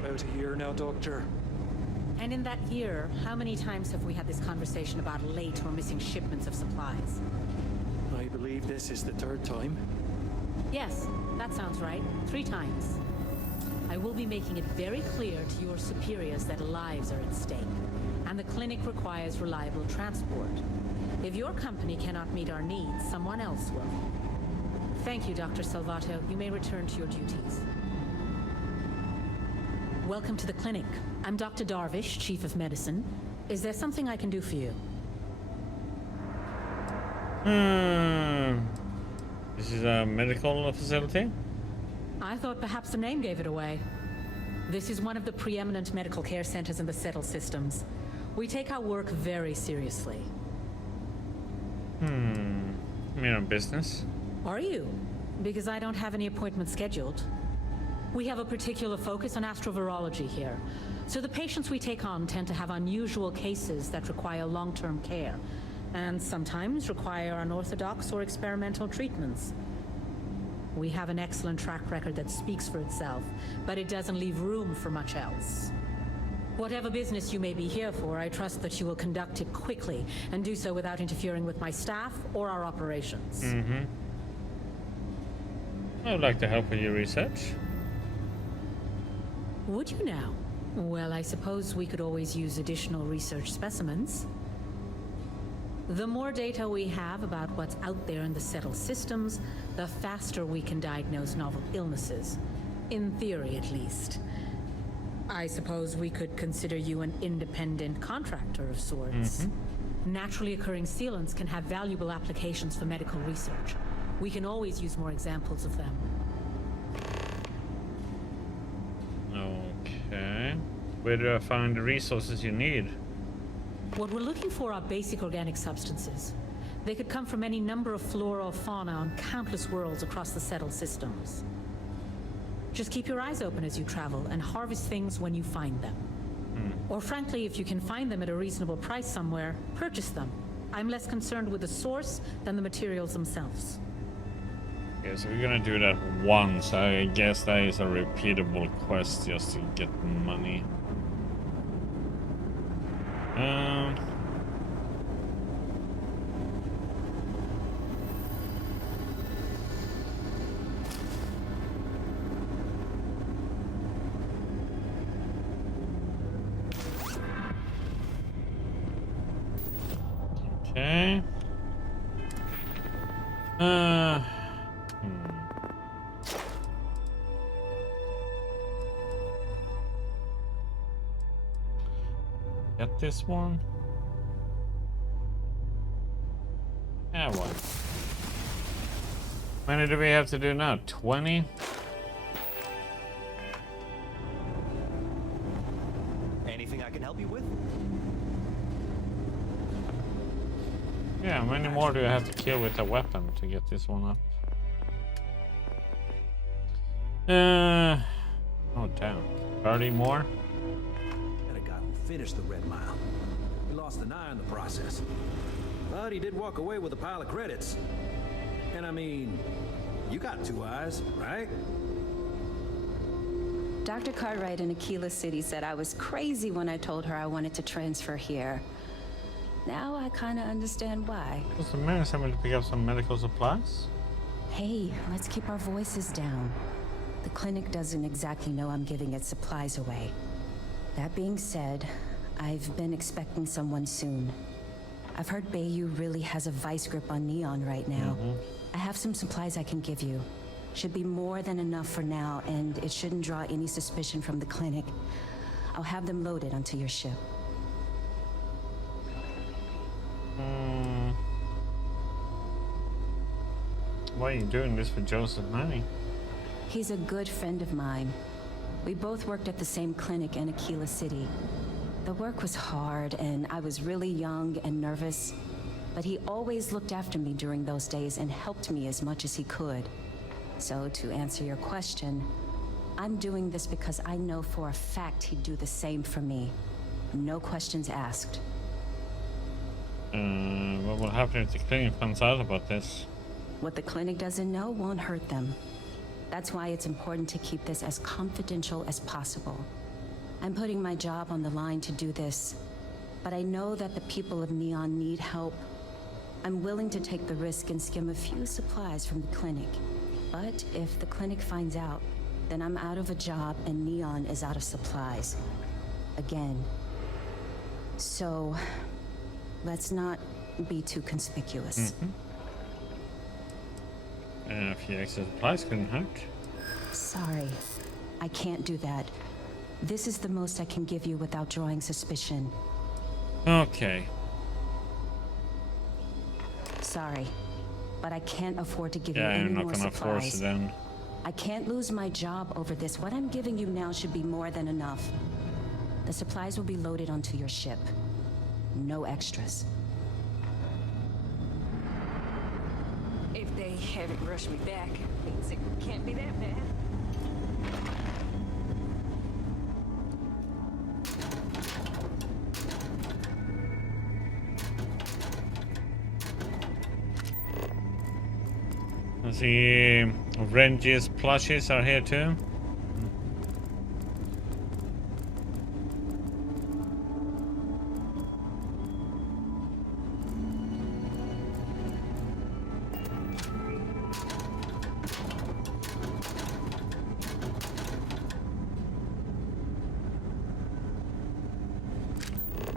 About a year now, Doctor. And in that year, how many times have we had this conversation about late or missing shipments of supplies? I believe this is the third time. Yes, that sounds right. 3 times. I will be making it very clear to your superiors that lives are at stake, and the clinic requires reliable transport. If your company cannot meet our needs, someone else will. Thank you, Dr. Salvato. You may return to your duties. Welcome to the clinic. I'm Dr. Darvish, Chief of Medicine. Is there something I can do for you? This is a medical facility? I thought perhaps the name gave it away. This is one of the preeminent medical care centers in the settled systems. We take our work very seriously. You're on business? Are you? Because I don't have any appointments scheduled. We have a particular focus on astrovirology here. So the patients we take on tend to have unusual cases that require long-term care, and sometimes require unorthodox or experimental treatments. We have an excellent track record that speaks for itself, but it doesn't leave room for much else. Whatever business you may be here for, I trust that you will conduct it quickly, and do so without interfering with my staff or our operations. I would like to help with your research. Would you now? Well, I suppose we could always use additional research specimens. The more data we have about what's out there in the settled systems, the faster we can diagnose novel illnesses. In theory, at least. I suppose we could consider you an independent contractor of sorts. Naturally occurring sealants can have valuable applications for medical research. We can always use more examples of them. Okay. Where do I find the resources you need? What we're looking for are basic organic substances. They could come from any number of flora or fauna on countless worlds across the settled systems. Just keep your eyes open as you travel and harvest things when you find them. Or frankly, if you can find them at a reasonable price somewhere, purchase them. I'm less concerned with the source than the materials themselves. Okay, so we're gonna do that once. I guess that is a repeatable quest just to get money. Okay. Get this one. Yeah, what? How many do we have to do now? 20? Anything I can help you with? Yeah, how many more do I have to kill with a weapon to get this one up? Oh damn. 30 more? Could have gotten finished the Red Mile. We lost an eye in the process. But he did walk away with a pile of credits. And I mean, you got 2 eyes, right? Dr. Cartwright in Aquila City said I was crazy when I told her I wanted to transfer here. Now I kind of understand why. What's the man? Somebody to pick up some medical supplies? Hey, let's keep our voices down. The clinic doesn't exactly know I'm giving its supplies away. That being said, I've been expecting someone soon. I've heard Bayou really has a vice grip on Neon right now. I have some supplies I can give you. Should be more than enough for now, and it shouldn't draw any suspicion from the clinic. I'll have them loaded onto your ship. Why are you doing this for Joseph Manning? He's a good friend of mine. We both worked at the same clinic in Aquila City. The work was hard, and I was really young and nervous. But he always looked after me during those days and helped me as much as he could. So, to answer your question, I'm doing this because I know for a fact he'd do the same for me. No questions asked. What will happen if the clinic finds out about this? What the clinic doesn't know won't hurt them. That's why it's important to keep this as confidential as possible. I'm putting my job on the line to do this, but I know that the people of Neon need help. I'm willing to take the risk and skim a few supplies from the clinic. But if the clinic finds out, then I'm out of a job and Neon is out of supplies. Again. So, let's not be too conspicuous. A few extra supplies couldn't hurt. Sorry, I can't do that. This is the most I can give you without drawing suspicion. Okay. Sorry, but I can't afford to give you Yeah, any you're not more gonna supplies. force it then. I can't lose my job over this. What I'm giving you now should be more than enough. The supplies will be loaded onto your ship. No extras. If they haven't rushed me back, means it can't be that bad. I see Renji's plushies are here too.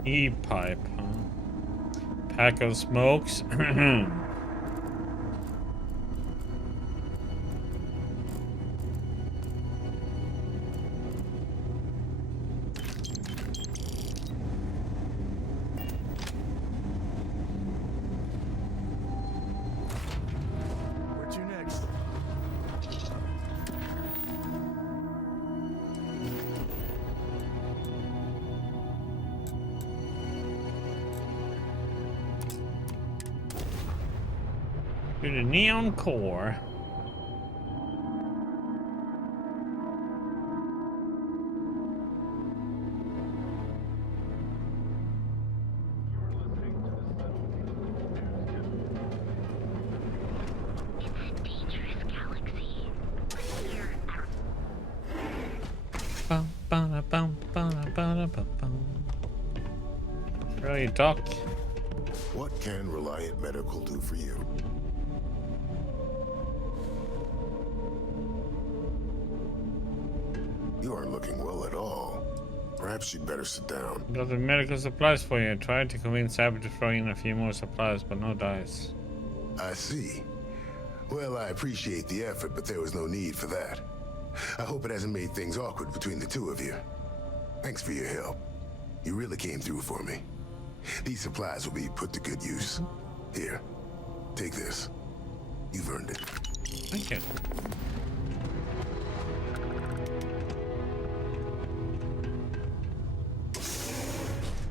E-pipe, huh? Pack of smokes. Where to next? To the neon core. Really, Doc? What can Reliant Medical do for you? You aren't looking well at all. Perhaps you'd better sit down. Got the medical supplies for you. Tried to convince Abby to throw in a few more supplies, but no dice. I see. Well, I appreciate the effort, but there was no need for that. I hope it hasn't made things awkward between the two of you. Thanks for your help. You really came through for me. These supplies will be put to good use. Here, take this. You've earned it. Thank you.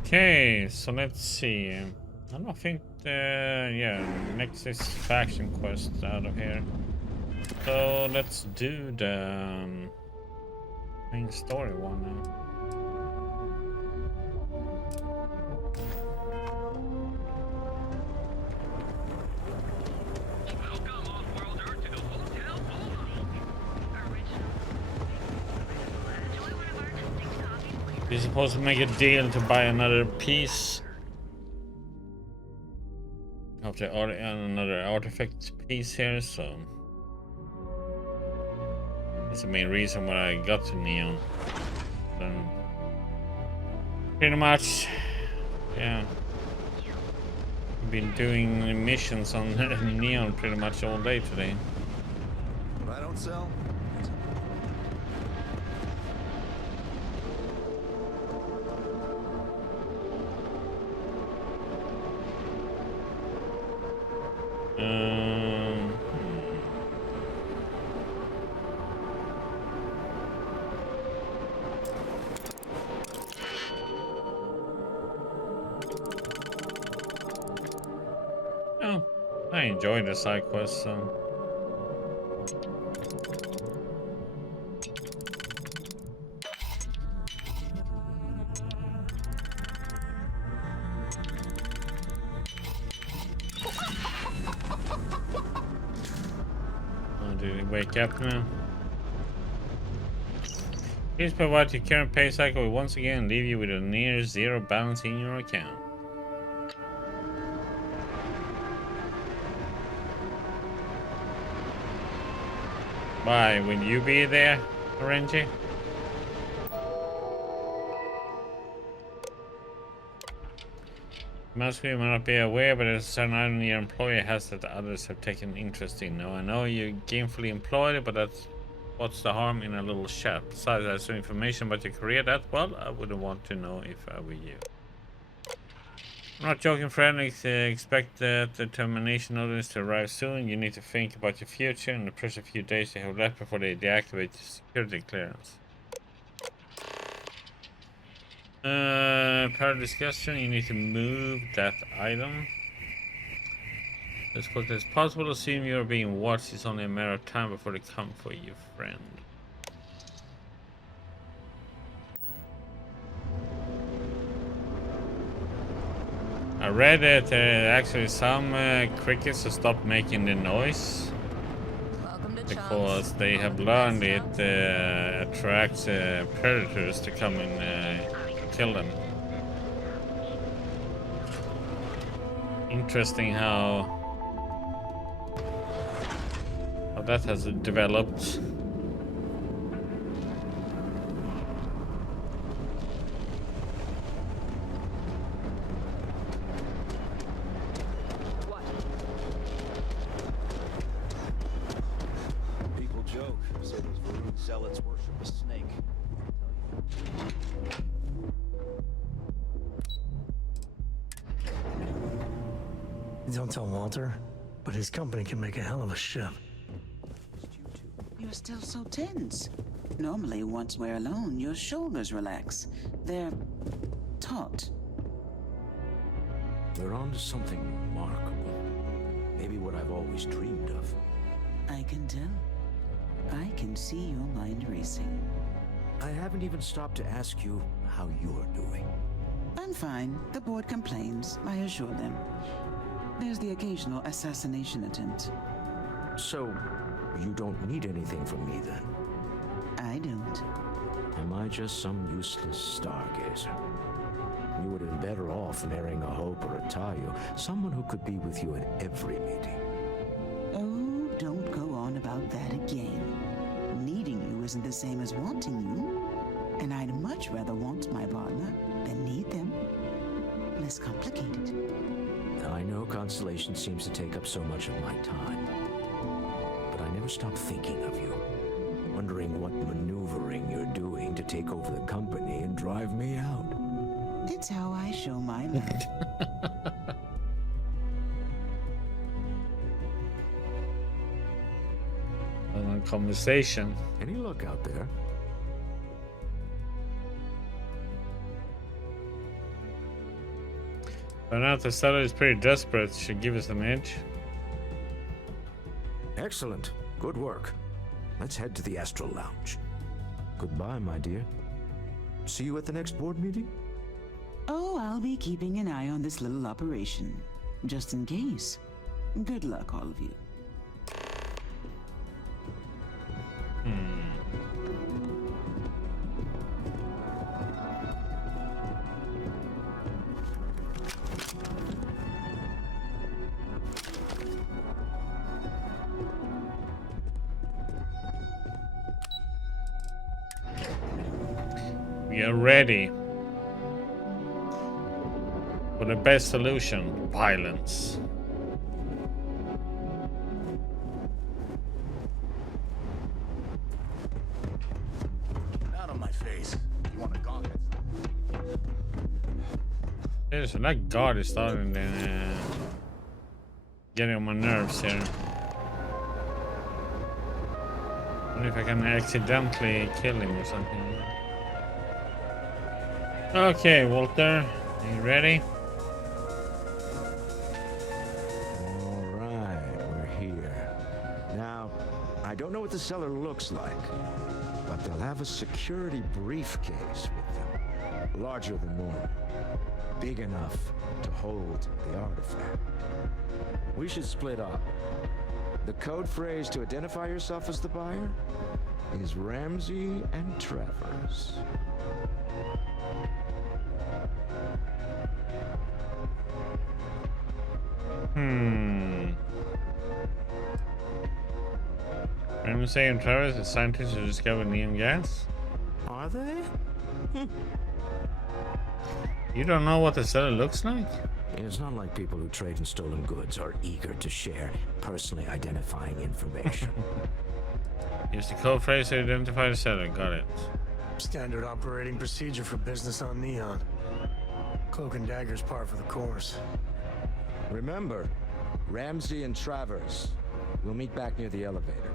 Okay, so let's see. I don't think yeah, next is faction quest out of here. So let's do the main story one now. You're supposed to make a deal to buy another piece of the another artifact piece here, so that's the main reason why I got to Neon. So, pretty much, yeah. I've been doing missions on Neon pretty much all day today. If I don't sell, oh, I enjoy the side quests, so. Did he wake up now? Please provide your current pay cycle will once again leave you with a near zero balance in your account. Why, will you be there, Renji? Most people might not be aware, but there's a certain item your employer has that others have taken interest in. Now, I know you're gainfully employed, but that's what's the harm in a little chat? Besides, there's some information about your career that, well, I wouldn't want to know if I were you. I'm not joking, friend. Expect the termination notice to arrive soon. You need to think about your future and the precious few days you have left before they deactivate your security clearance. Per discussion, you need to move that item as quickly as possible. Assume you're being watched. It's only a matter of time before they come for you, friend. I read that actually some crickets have stopped making the noise because they have learned it attracts predators to come and kill them. Interesting how that has developed. zealots worship a snake. Don't tell Walter, but his company can make a hell of a ship. You're still so tense. Normally, once we're alone, your shoulders relax. They're taut. We're on to something remarkable. Maybe what I've always dreamed of. I can tell. I can see your mind racing. I haven't even stopped to ask you how you're doing. I'm fine. The board complains. I assure them. There's the occasional assassination attempt. So, you don't need anything from me then? I don't. Am I just some useless stargazer? You would have been better off marrying a Hope or a Tayo, someone who could be with you at every meeting. Oh, don't go on about that again. Needing you isn't the same as wanting you. And I'd much rather want my partner than need them. Less complicated. I know Constellation seems to take up so much of my time. But I never stop thinking of you. Wondering what maneuvering you're doing to take over the company and drive me out. It's how I show my love. A conversation. Any luck out there? But now the seller is pretty desperate. Should give us an edge. Excellent. Good work. Let's head to the Astral Lounge. Goodbye, my dear. See you at the next board meeting? Oh, I'll be keeping an eye on this little operation. Just in case. Good luck, all of you. We are ready for the best solution: violence. Not on my face. You want a gauntlet? Yeah, so that guard is starting to getting on my nerves here. I wonder if I can accidentally kill him or something. Okay, Walter, are you ready? All right, we're here. Now, I don't know what the cellar looks like, but they'll have a security briefcase with them. Larger than normal. Big enough to hold the artifact. We should split up. The code phrase to identify yourself as the buyer is Ramsey and Travers. Ramsey and Travers are scientists who discovered neon gas? Are they? You don't know what the cellar looks like? It's not like people who trade in stolen goods are eager to share personally identifying information. Use the code phrase to identify the seller. Got it. Standard operating procedure for business on Neon. Cloak and dagger's par for the course. Remember, Ramsey and Travers. We'll meet back near the elevator.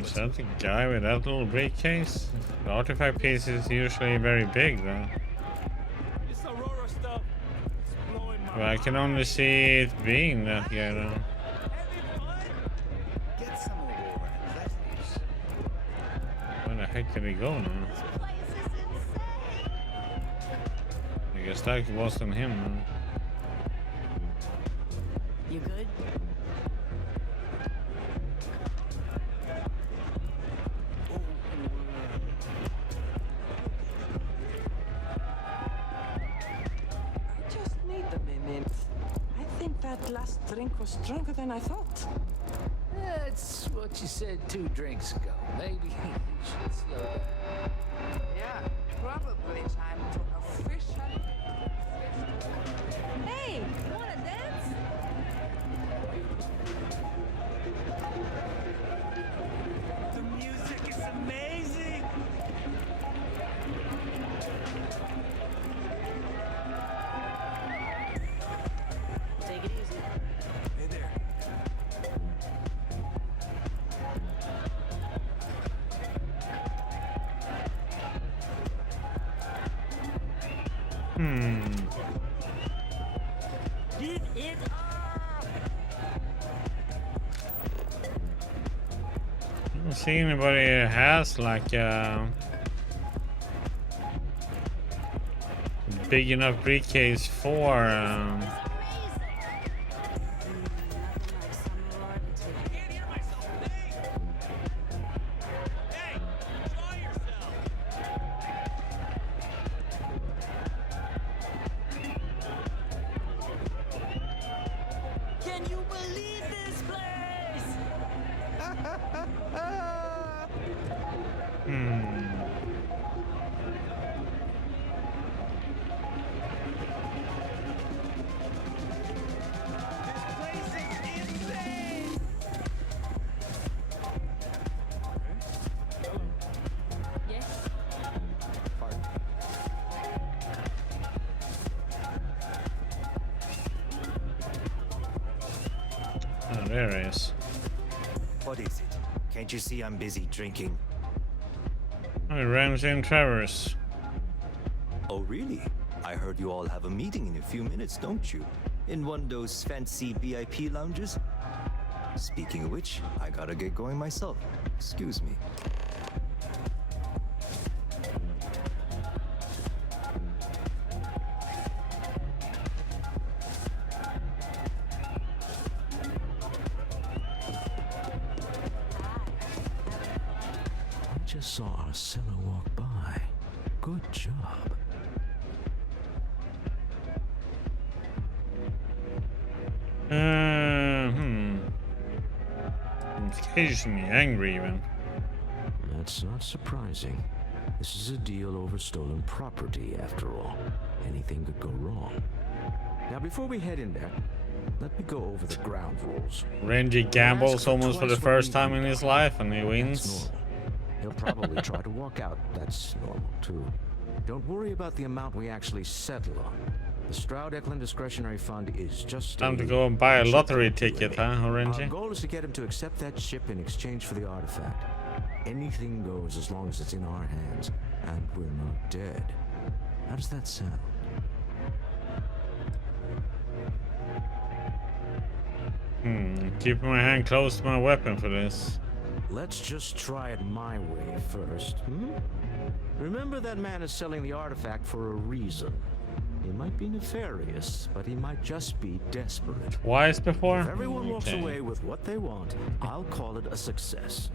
Is that the guy with that little briefcase? The artifact piece is usually very big though. But I can only see it being that guy though. Where the heck did he go now? I guess that wasn't him. You good? That last drink was stronger than I thought. That's what you said 2 drinks ago. Maybe you should slow down. Yeah, probably time to officially. Hey, wanna dance? The music is amazing. Take it easy. Hey there. Give it up! I don't see anybody who has like big enough briefcase for Can you believe this place? This place is insane. Yes? oh, there it is. What is it? Can't you see I'm busy drinking? Oh, Ramsey and Travers. Oh, really? I heard you all have a meeting in a few minutes, don't you? In one of those fancy VIP lounges? Speaking of which, I gotta get going myself. Excuse me. I just saw Arcella walk by. Good job. Occasionally angry even. That's not surprising. This is a deal over stolen property, after all. Anything could go wrong. Now, before we head in there, let me go over the ground rules. Randy gambles almost for the first time in his life and he wins. That's normal. He'll probably try to walk out. That's normal, too. Don't worry about the amount we actually settle on. The Stroud-Eklund Discretionary Fund is just Time to go and buy a lottery ticket, huh, Orange? Our goal is to get him to accept that ship in exchange for the artifact. Anything goes as long as it's in our hands, and we're not dead. How does that sound? Keeping my hand close to my weapon for this. Let's just try it my way first, Remember, that man is selling the artifact for a reason. He might be nefarious, but he might just be desperate. Twice before? If everyone walks Okay. away with what they want, I'll call it a success.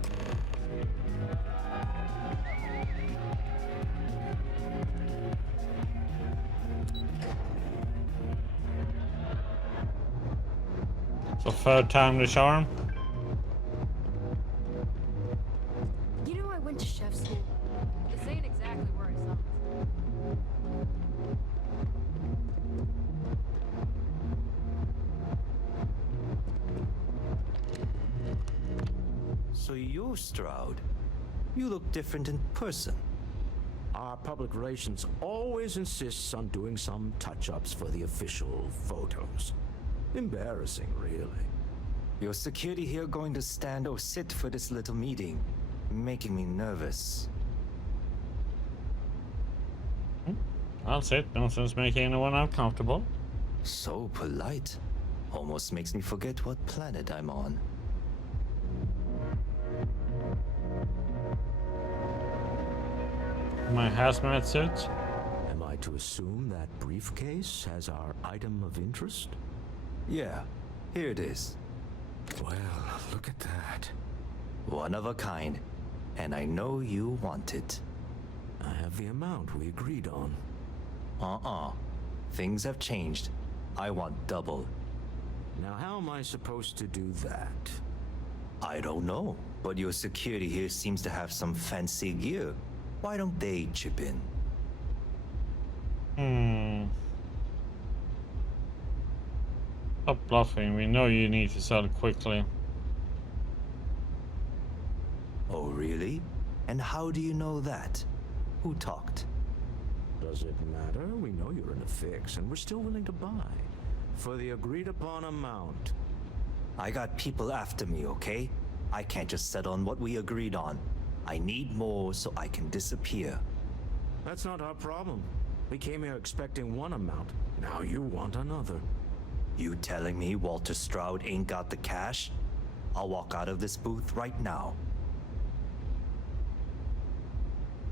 So third time the charm? You know, I went to chef school. This ain't exactly where I saw So you, Stroud, you look different in person. Our public relations always insists on doing some touch-ups for the official photos. Embarrassing, really. Your security here going to stand or sit for this little meeting, making me nervous. I'll sit. No sense making anyone uncomfortable. So polite. Almost makes me forget what planet I'm on. My hazmat suit? Am I to assume that briefcase has our item of interest? Yeah, here it is. Well, look at that. One of a kind, and I know you want it. I have the amount we agreed on. Things have changed. I want double. Now, how am I supposed to do that? I don't know, but your security here seems to have some fancy gear. Why don't they chip in? Stop bluffing. We know you need to sell quickly. Oh, really? And how do you know that? Who talked? Does it matter? We know you're in a fix, and we're still willing to buy. For the agreed upon amount. I got people after me, okay? I can't just settle on what we agreed on. I need more so I can disappear. That's not our problem. We came here expecting one amount. Now you want another. You telling me Walter Stroud ain't got the cash? I'll walk out of this booth right now.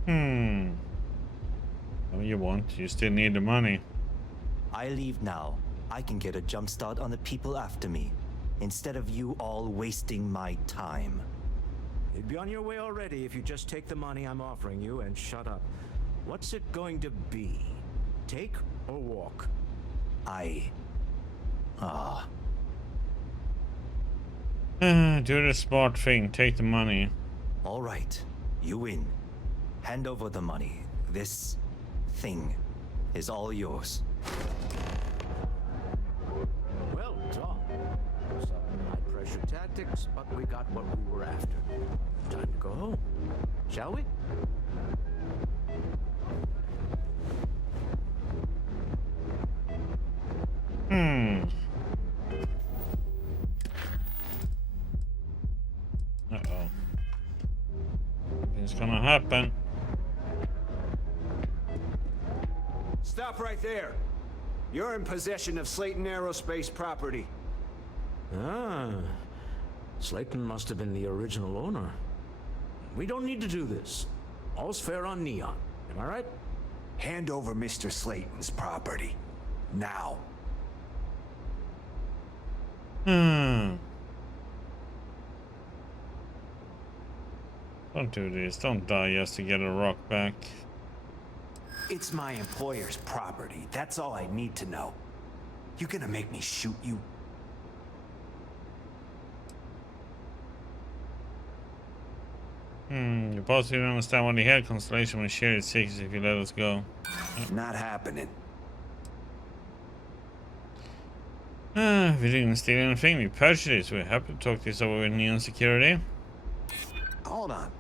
Oh, you won't. You still need the money. I leave now. I can get a jump start on the people after me, instead of you all wasting my time. You'd be on your way already if you just take the money I'm offering you and shut up. What's it going to be? Take or walk? Do the smart thing. Take the money. All right. You win. Hand over the money. This thing is all yours. Well done. Some high-pressure tactics, but we got what we were after. Time to go home. Shall we? Uh-oh. It's gonna happen. Stop right there. You're in possession of Slayton Aerospace property. Ah. Slayton must have been the original owner. We don't need to do this. All's fair on Neon. Am I right? Hand over Mr. Slayton's property. Now. Don't do this. Don't die just to get a rock back. It's my employer's property. That's all I need to know. You gonna make me shoot you? You both didn't understand what the head constellation will share its secrets if you let us go. Not happening. We didn't steal anything. We purchased it. We're happy to talk this over with Neon Security. Hold on.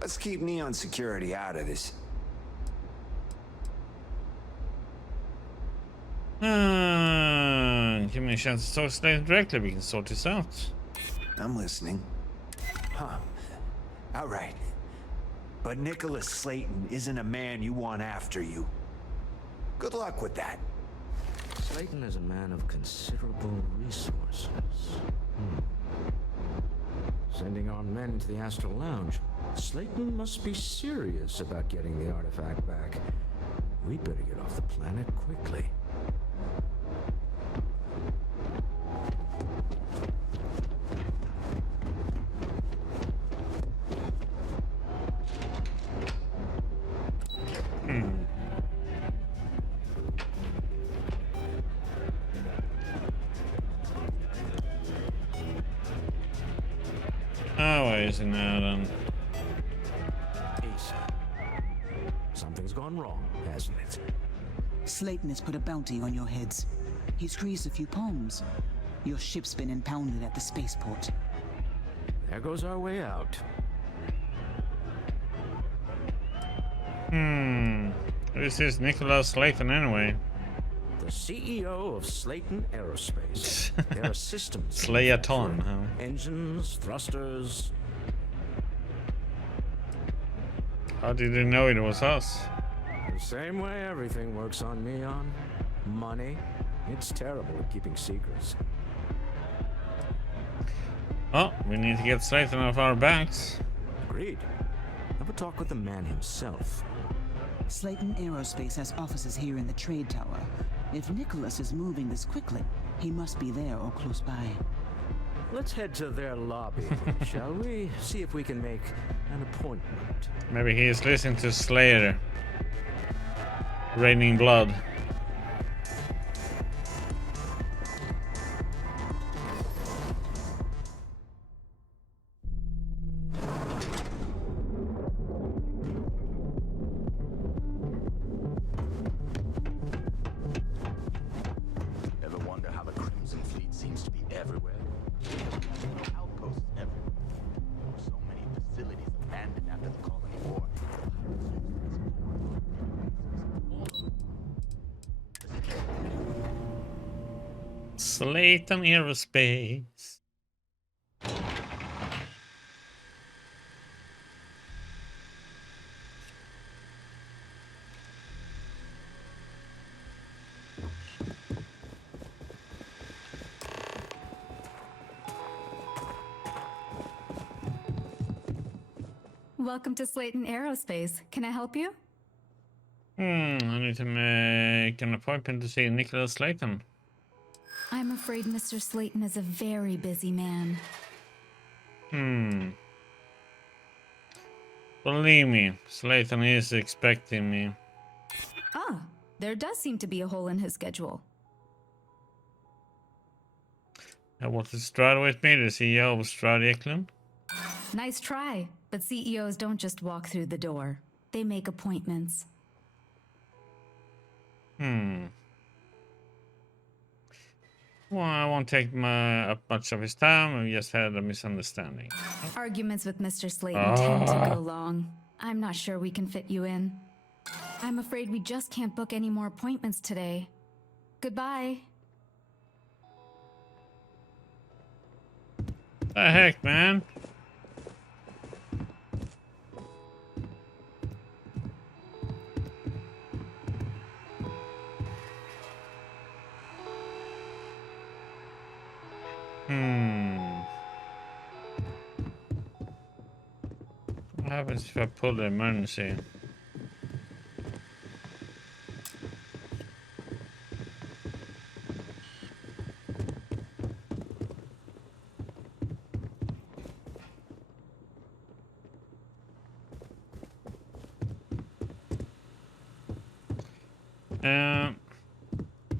Let's keep Neon Security out of this. Give me a chance to talk to Slayton directly. We can sort this out. I'm listening. Huh. All right. But Nicholas Slayton isn't a man you want after you. Good luck with that. Slayton is a man of considerable resources. Sending our men into the Astral Lounge. Slayton must be serious about getting the artifact back. We'd better get off the planet quickly. Oh, where is it now then? Ace. Something's gone wrong, hasn't it? Slayton has put a bounty on your heads. He's greased a few palms. Your ship's been impounded at the spaceport. There goes our way out. This is Nicholas Slayton anyway. The CEO of Slayton Aerospace. There are systems. Slayaton, huh? Engines, thrusters. How did they know it was us? The same way everything works on Neon. Money. It's terrible at keeping secrets. Oh, we need to get Slayton off our backs. Agreed. Have a talk with the man himself. Slayton Aerospace has offices here in the trade tower. If Nicholas is moving this quickly, he must be there or close by. Let's head to their lobby, shall we? See if we can make an appointment. Maybe he is listening to Slayer. Raining blood. Slayton Aerospace. Welcome to Slayton Aerospace. Can I help you? I need to make an appointment to see Nicholas Slayton. I'm afraid Mr. Slayton is a very busy man. Believe me, Slayton is expecting me. Ah, there does seem to be a hole in his schedule. I want to stride with me, the CEO of Stride Eklund. Nice try, but CEOs don't just walk through the door. They make appointments. Well, I won't take up much of his time. We just had a misunderstanding. Arguments with Mr. Slayton tend to go long. I'm not sure we can fit you in. I'm afraid we just can't book any more appointments today. Goodbye. The heck, man? What happens if I pull the emergency?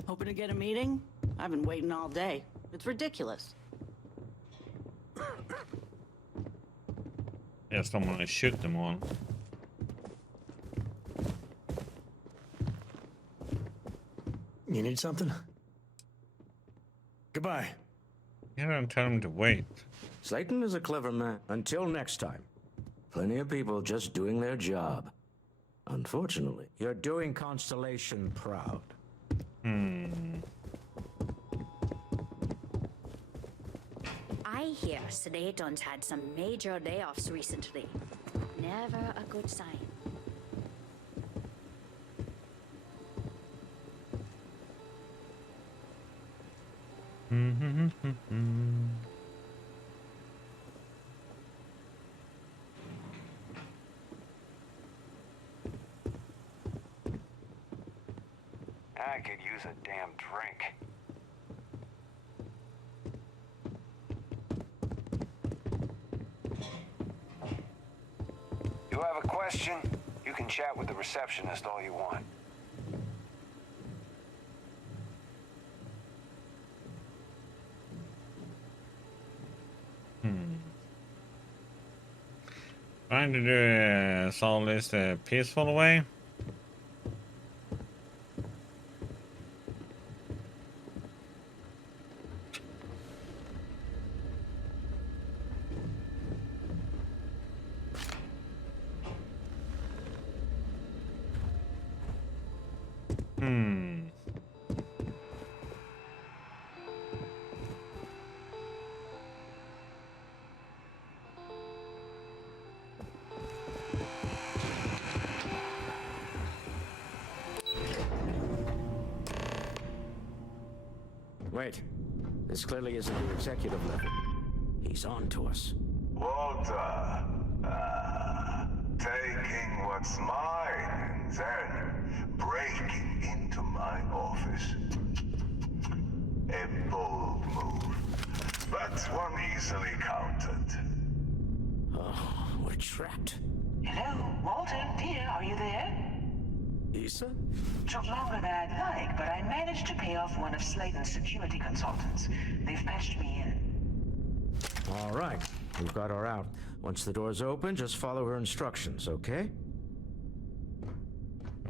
Hoping to get a meeting? I've been waiting all day. It's ridiculous. Yes, I'm gonna shoot them all. You need something? Goodbye. You don't tell him to wait. Slayton is a clever man. Until next time. Plenty of people just doing their job. Unfortunately, you're doing Constellation proud. I hear Slayton's had some major layoffs recently. Never a good sign. I could use a damn drink. You have a question? You can chat with the receptionist all you want. Trying to do solve this the peaceful way. Wait. This clearly isn't the executive level. He's on to us. Walter, taking what's mine and then breaking into my office. A bold move, but one easily countered. Oh, we're trapped. Hello, Walter, dear, are you there? Issa? Took longer than I'd like, but I managed to pay off one of Slayton's security consultants. They've patched me in. All right. We've got her out. Once the door's open, just follow her instructions, okay?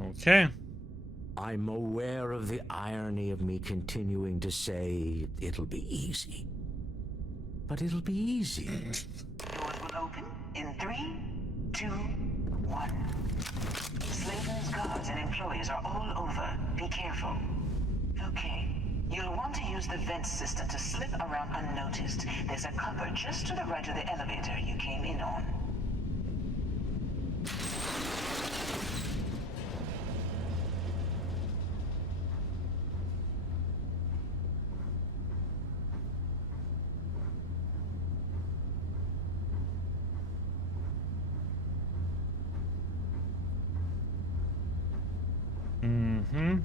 Okay. I'm aware of the irony of me continuing to say it'll be easy. But it'll be easy. Doors will open in 3, 2, 1. Slayton's guards and employees are all over. Be careful. Okay. You'll want to use the vent system to slip around unnoticed. There's a cupboard just to the right of the elevator you came in on. Mm-hmm.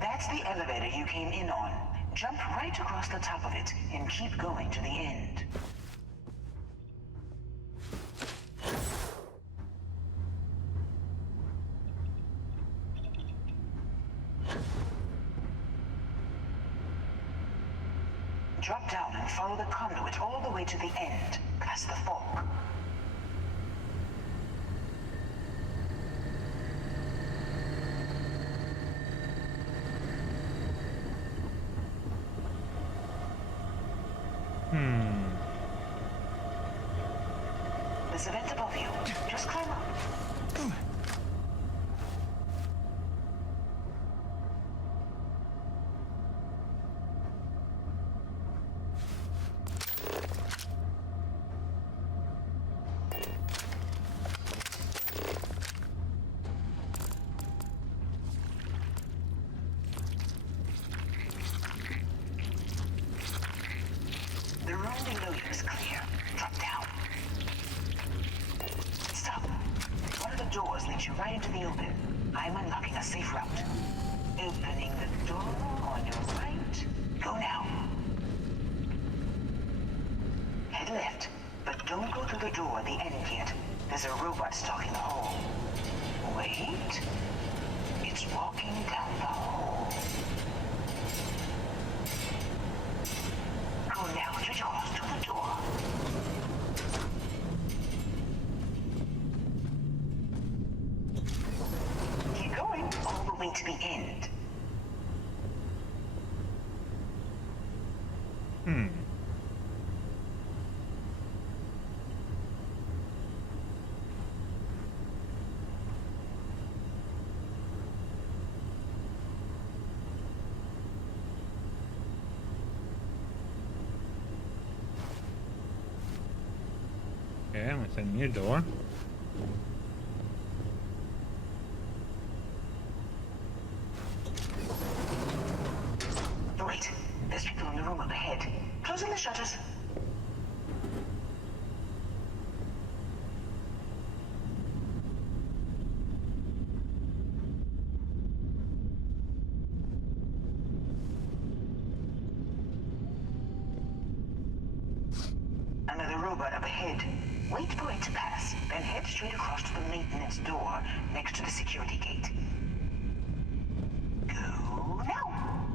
That's the elevator you came in on. Jump right across the top of it and keep going to the end. Drop down and follow the conduit all the way to the end, past the fork. There's a vent above you. Just climb up. The room below you is clear. Drop down. Stop. One of the doors leads you right into the open. I'm unlocking a safe route. Opening the door on your right. Go now. Head left, but don't go through the door at the end yet. There's a robot stalking the hall. Wait. It's walking down the hall. Go now, straight across to the door. Keep going all the way to the end. Okay, with a new door. Wait, there's people in the room up ahead. Closing the shutters. Another robot up ahead. Wait for it to pass, then head straight across to the maintenance door next to the security gate. Go now.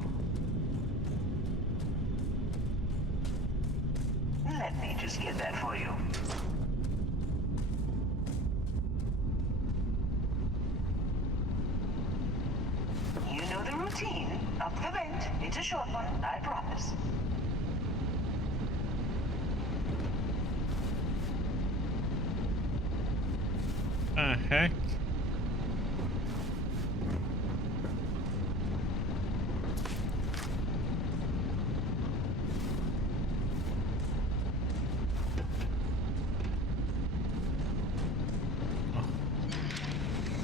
Let me just get that for you. You know the routine. Up the vent. It's a short one, I promise. Heck?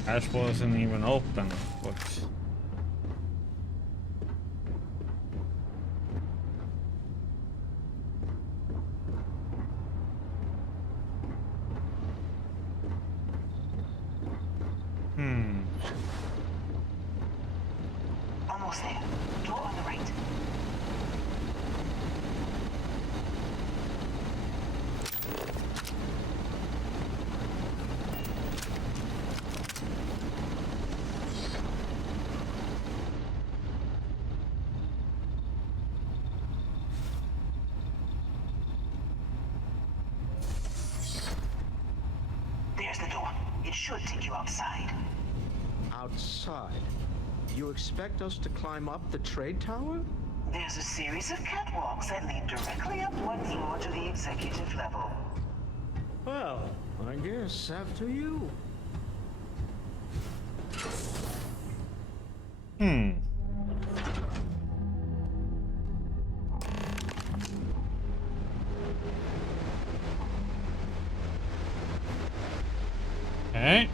Ash wasn't even open. What? Almost there. Door on the right. There's the door. It should take you outside. Outside? You expect us to climb up the trade tower? There's a series of catwalks that lead directly up one floor to the executive level. Well, I guess after you. Hmm. Okay.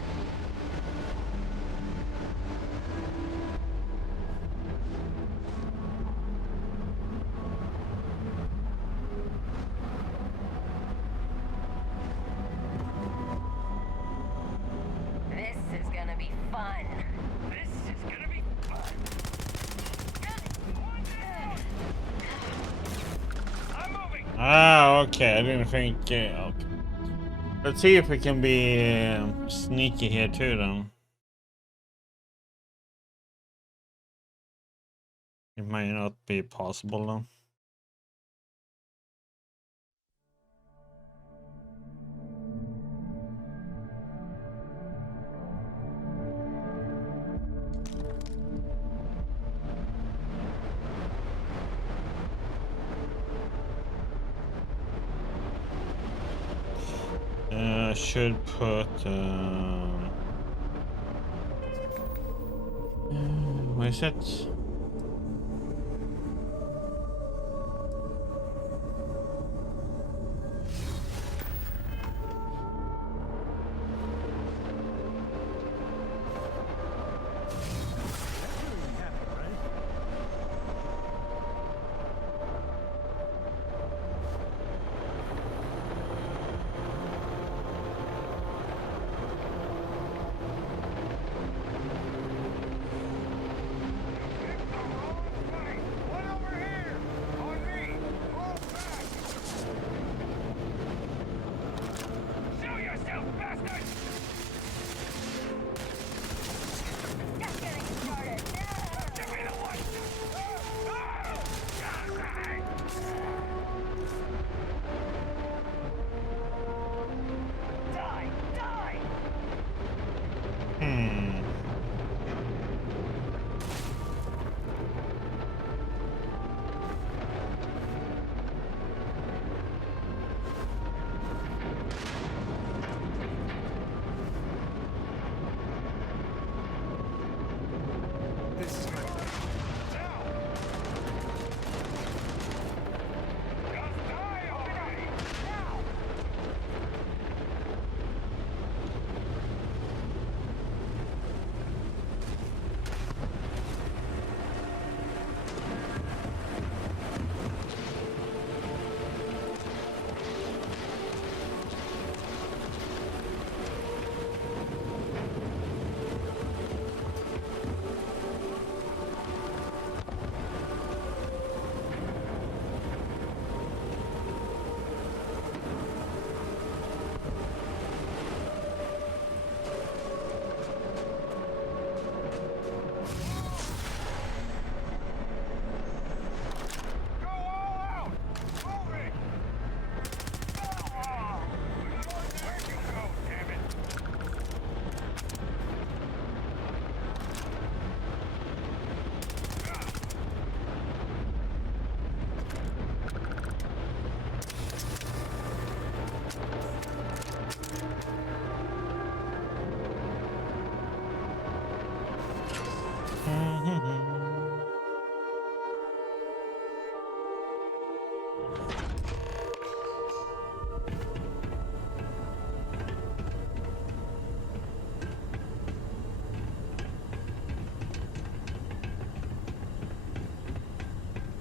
This is gonna be fun. This is gonna be fun. I'm moving. Ah, okay. I didn't think. Okay. Let's see if we can be sneaky here too, then. It might not be possible, though. Should put. What is it?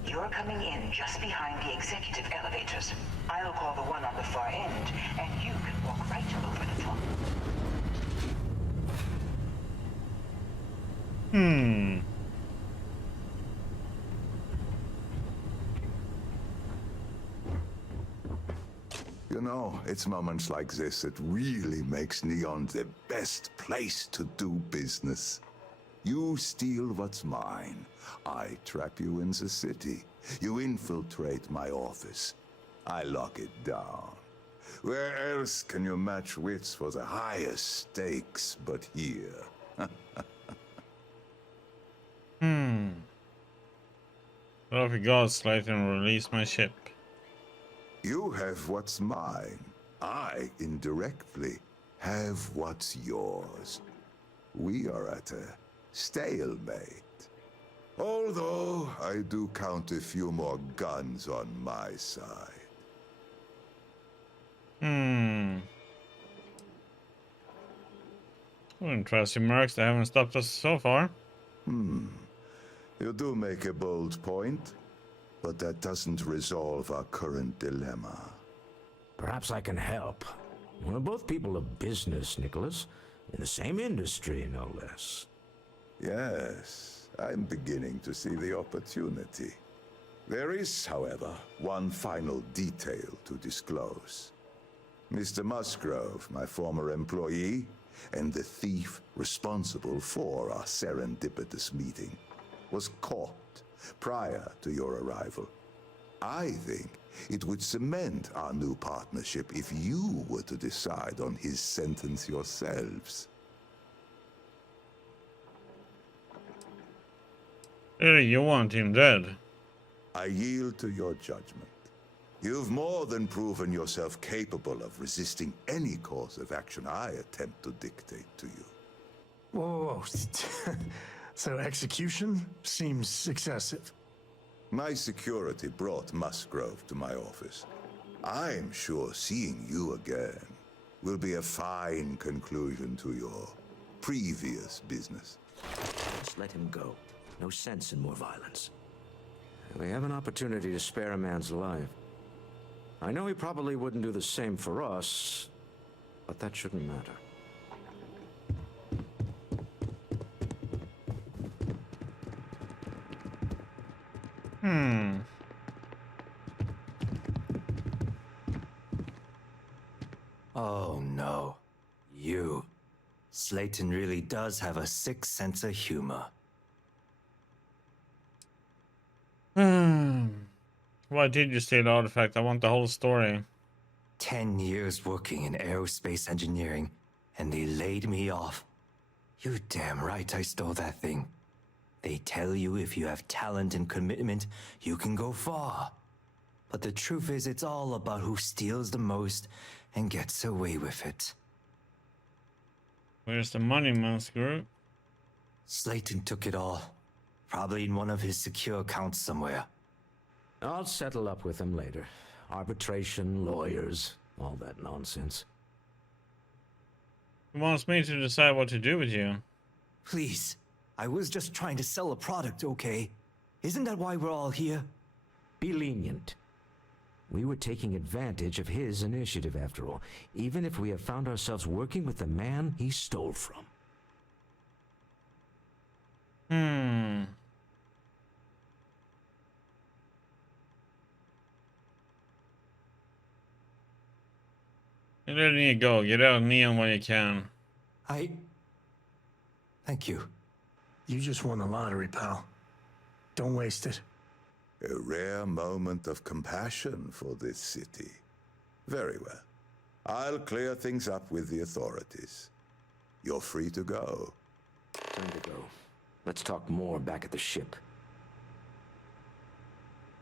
You're coming in just behind the executive elevators. I'll call the one on the far end, and you can walk right over the top. You know, it's moments like this that really makes Neon the best place to do business. You steal what's mine. I trap you in the city. You infiltrate my office. I lock it down. Where else can you match wits for the highest stakes but here? What if we gaslight and release my ship? You have what's mine. I, indirectly, have what's yours. We are at a stalemate. Although I do count a few more guns on my side. Interesting marks. They haven't stopped us so far. You do make a bold point, but that doesn't resolve our current dilemma. Perhaps I can help. We're both people of business, Nicholas. In the same industry, no less. Yes, I'm beginning to see the opportunity. There is, however, one final detail to disclose. Mr. Musgrove, my former employee, and the thief responsible for our serendipitous meeting, was caught prior to your arrival. I think it would cement our new partnership if you were to decide on his sentence yourselves. Really, you want him dead? I yield to your judgment. You've more than proven yourself capable of resisting any course of action I attempt to dictate to you. Whoa. So execution seems excessive. My security brought Musgrove to my office. I'm sure seeing you again will be a fine conclusion to your previous business. Just let him go. No sense in more violence. We have an opportunity to spare a man's life. I know he probably wouldn't do the same for us, but that shouldn't matter. Oh no. You. Slayton really does have a sick sense of humor. Why did you steal the artifact? I want the whole story. 10 years working in aerospace engineering, and they laid me off. You're damn right I stole that thing. They tell you if you have talent and commitment, you can go far. But the truth is, it's all about who steals the most and gets away with it. Where's the money, Musgrove? Slayton took it all. Probably in one of his secure accounts somewhere. I'll settle up with him later. Arbitration, lawyers, all that nonsense. He wants me to decide what to do with you. Please. I was just trying to sell a product, okay? Isn't that why we're all here? Be lenient. We were taking advantage of his initiative, after all, even if we have found ourselves working with the man he stole from. You really need to go. Get out of Neon when you can. Thank you. You just won the lottery, pal. Don't waste it. A rare moment of compassion for this city. Very well. I'll clear things up with the authorities. You're free to go. Time to go. Let's talk more back at the ship.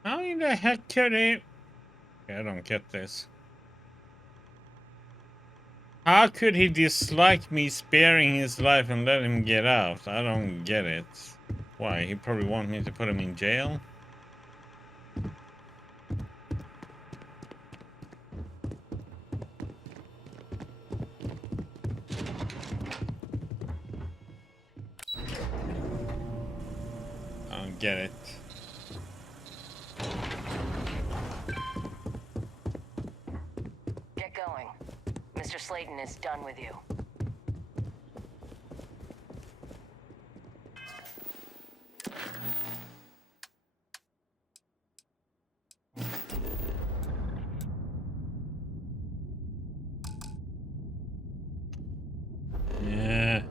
How in the heck could he... I don't get this. How could he dislike me sparing his life and let him get out? I don't get it. Why? He probably wants me to put him in jail? I don't get it. Get going. Mr. Slayton is done with you. Yeah.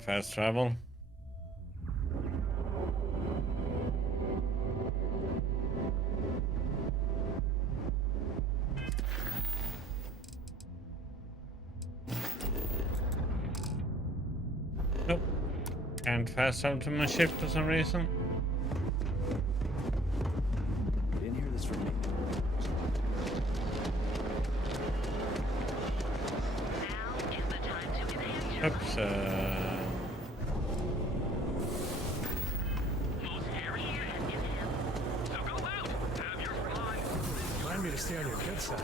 Fast travel. Nope. Can't fast travel to my ship for some reason. Didn't hear this from me. Oops. Remind me to stay on your good side.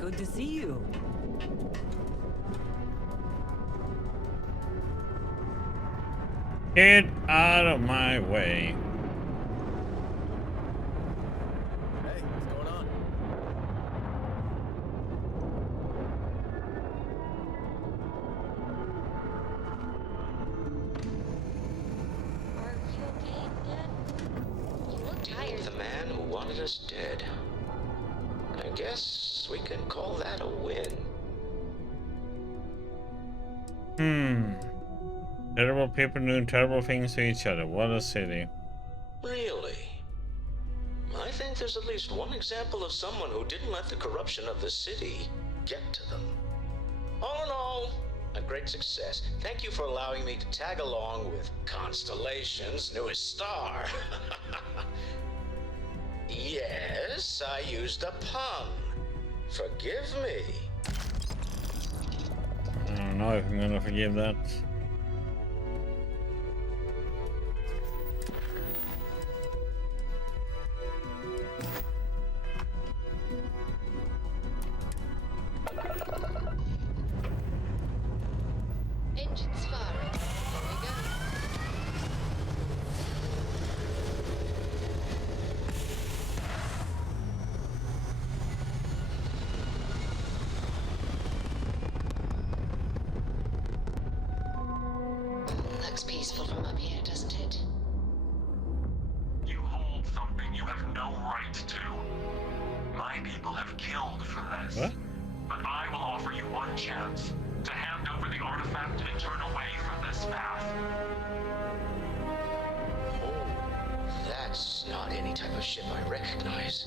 Good to see you. Get out of my way. Hey, what's going on? Are you okay, Dad? You look tired. The man who wanted us dead. I guess we can call that a win. Terrible people doing terrible things to each other. What a city. Really? I think there's at least one example of someone who didn't let the corruption of the city get to them. All in all, a great success. Thank you for allowing me to tag along with Constellation's newest star. Yes, I used a pun. Forgive me. I don't know if I'm gonna forgive that. Engines firing. Here we go. Looks peaceful from up here, doesn't it? You hold something you have no right to. My people have killed for this. What? But I will offer you one chance to hand over the artifact and turn away from this path. Oh, that's not any type of ship I recognize.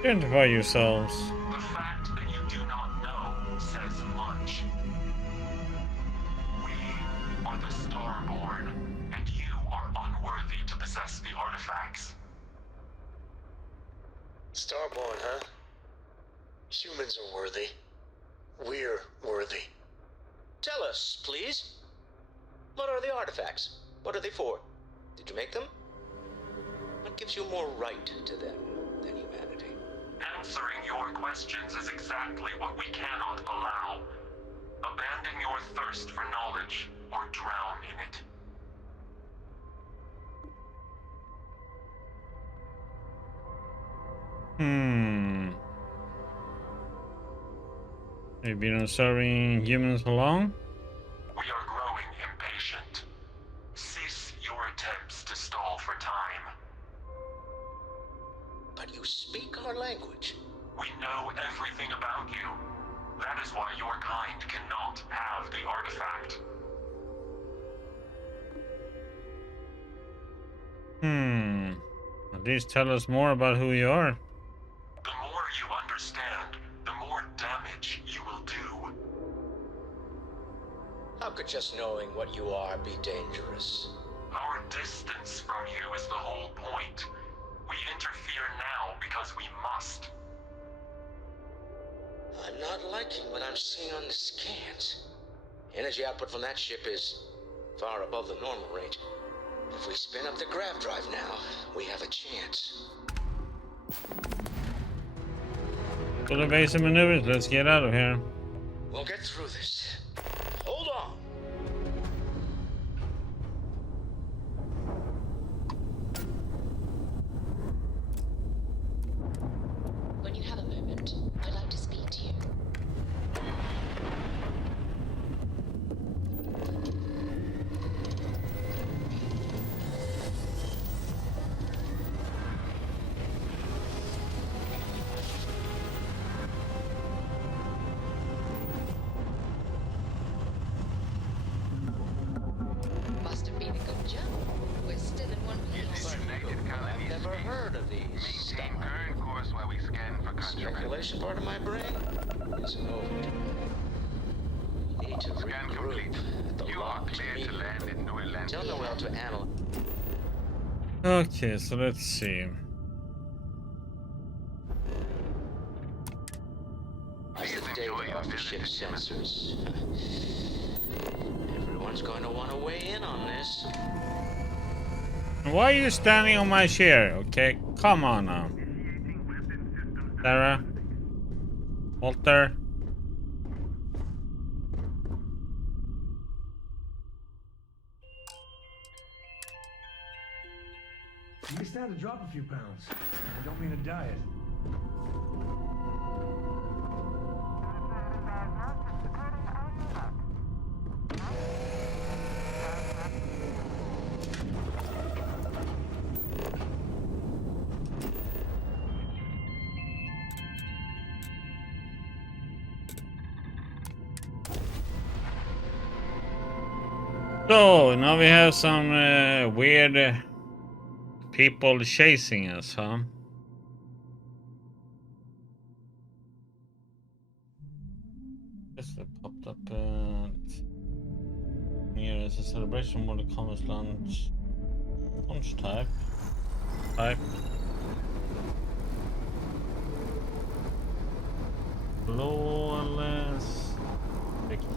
Identify yourselves. The fact that you do not know says much. We are the Starborn, and you are unworthy to possess the artifacts. Starborn, huh? Humans are worthy. We're worthy. Tell us, please. What are the artifacts? What are they for? Did you make them? What gives you more right to them than humanity? Answering your questions is exactly what we cannot allow. Abandon your thirst for knowledge, or drown in it. Have you been serving humans for long? We are growing impatient. Cease your attempts to stall for time. But you speak our language. We know everything about you. That is why your kind cannot have the artifact. At least tell us more about who you are. The more you understand, the more damage you will do. How could just knowing what you are be dangerous? Our distance from you is the whole point. We interfere now because we must. I'm not liking what I'm seeing on the scans. Energy output from that ship is far above the normal range. If we spin up the grav drive now, we have a chance. Full evasive maneuvers, let's get out of here. We'll get through this. calculation part of my brain isn't over. Need to regroup. The lock to me. Tell Noel to analyze. Okay, so let's see. What's the data off the ship sensors? Everyone's going to want to weigh in on this. Why are you standing on my chair? Okay, come on now. Sarah? Walter? You can stand to drop a few pounds. I don't mean a diet. So, now we have some weird people chasing us, huh? Just popped up. Here is a celebration of the Commons lunch. Lunch type. Flawless victory.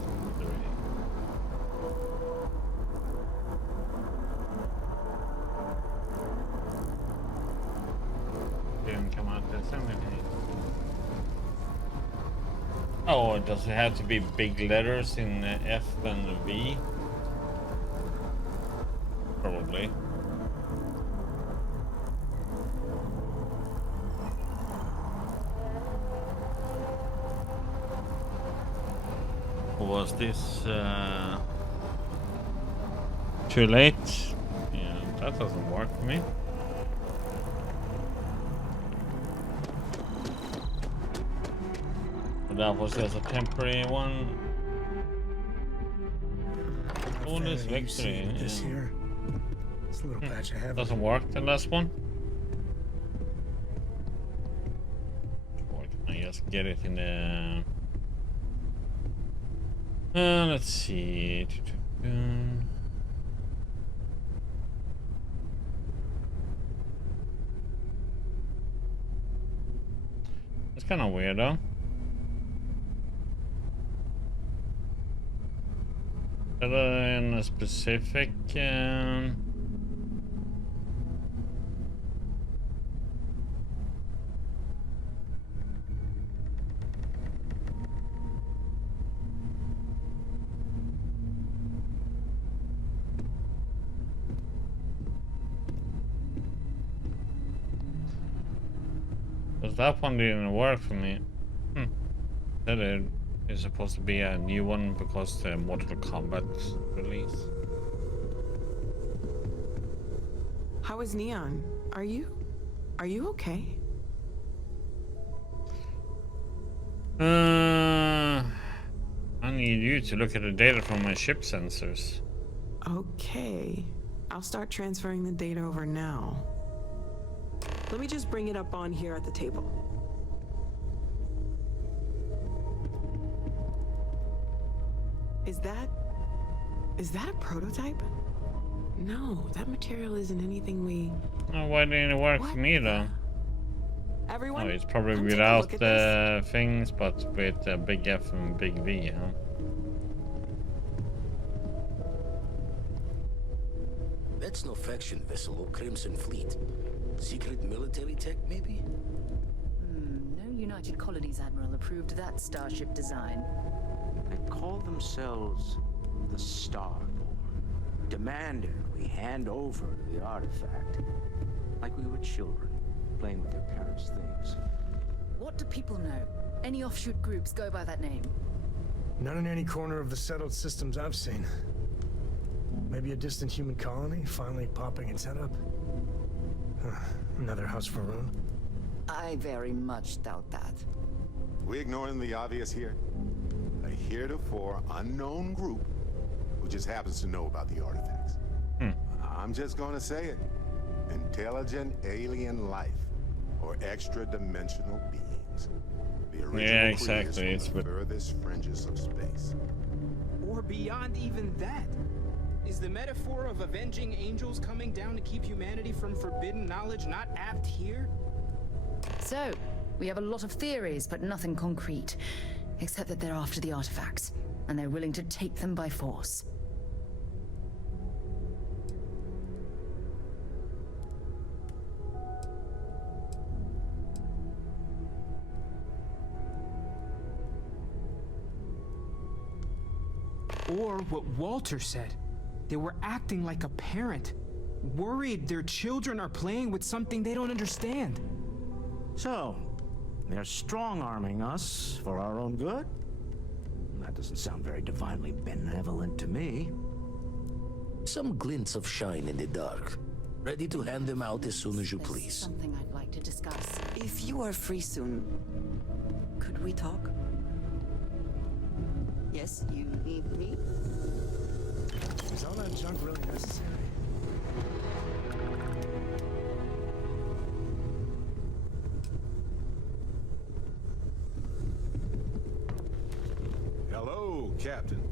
Didn't come out as anything. Oh, does it have to be big letters in F and V? Probably. Was this too late? Yeah, that doesn't work for me. That was just a temporary one. Oh, this victory. This here. This little patch I have. Doesn't work, the last one. Or can I just get it in the... let's see. It's kind of weird, though. In a specific because that one didn't work for me. That is supposed to be a new one because the Mortal Kombat release. How is Neon? Are you okay? I need you to look at the data from my ship sensors. Okay. I'll start transferring the data over now. Let me just bring it up on here at the table. Is that a prototype? No, that material isn't anything we... Oh, why didn't it work for me though? Everyone, oh, it's probably without the things, but with big F and big V, huh? That's no faction vessel or Crimson Fleet. Secret military tech, maybe? No United Colonies Admiral approved that starship design. They call themselves the Starborn. Demanded we hand over the artifact. Like we were children, playing with their parents' things. What do people know? Any offshoot groups go by that name? Not in any corner of the settled systems I've seen. Maybe a distant human colony finally popping its head up. Another house for Rune. I very much doubt that. We ignoring the obvious here? A heretofore unknown group who just happens to know about the artifacts. I'm just gonna say it. Intelligent alien life or extra-dimensional beings. things. The original Yeah, creators exactly. from It's the furthest fringes of space. Or beyond even that. Is the metaphor of avenging angels coming down to keep humanity from forbidden knowledge not apt here? So, we have a lot of theories, but nothing concrete. Except that they're after the artifacts, and they're willing to take them by force. Or what Walter said. They were acting like a parent, worried their children are playing with something they don't understand. So, they're strong-arming us for our own good? That doesn't sound very divinely benevolent to me. Some glints of shine in the dark. Ready to hand them out as soon as you please. Something I'd like to discuss. If you are free soon, could we talk? Yes, you need me? Is all that junk really necessary? Hello, Captain.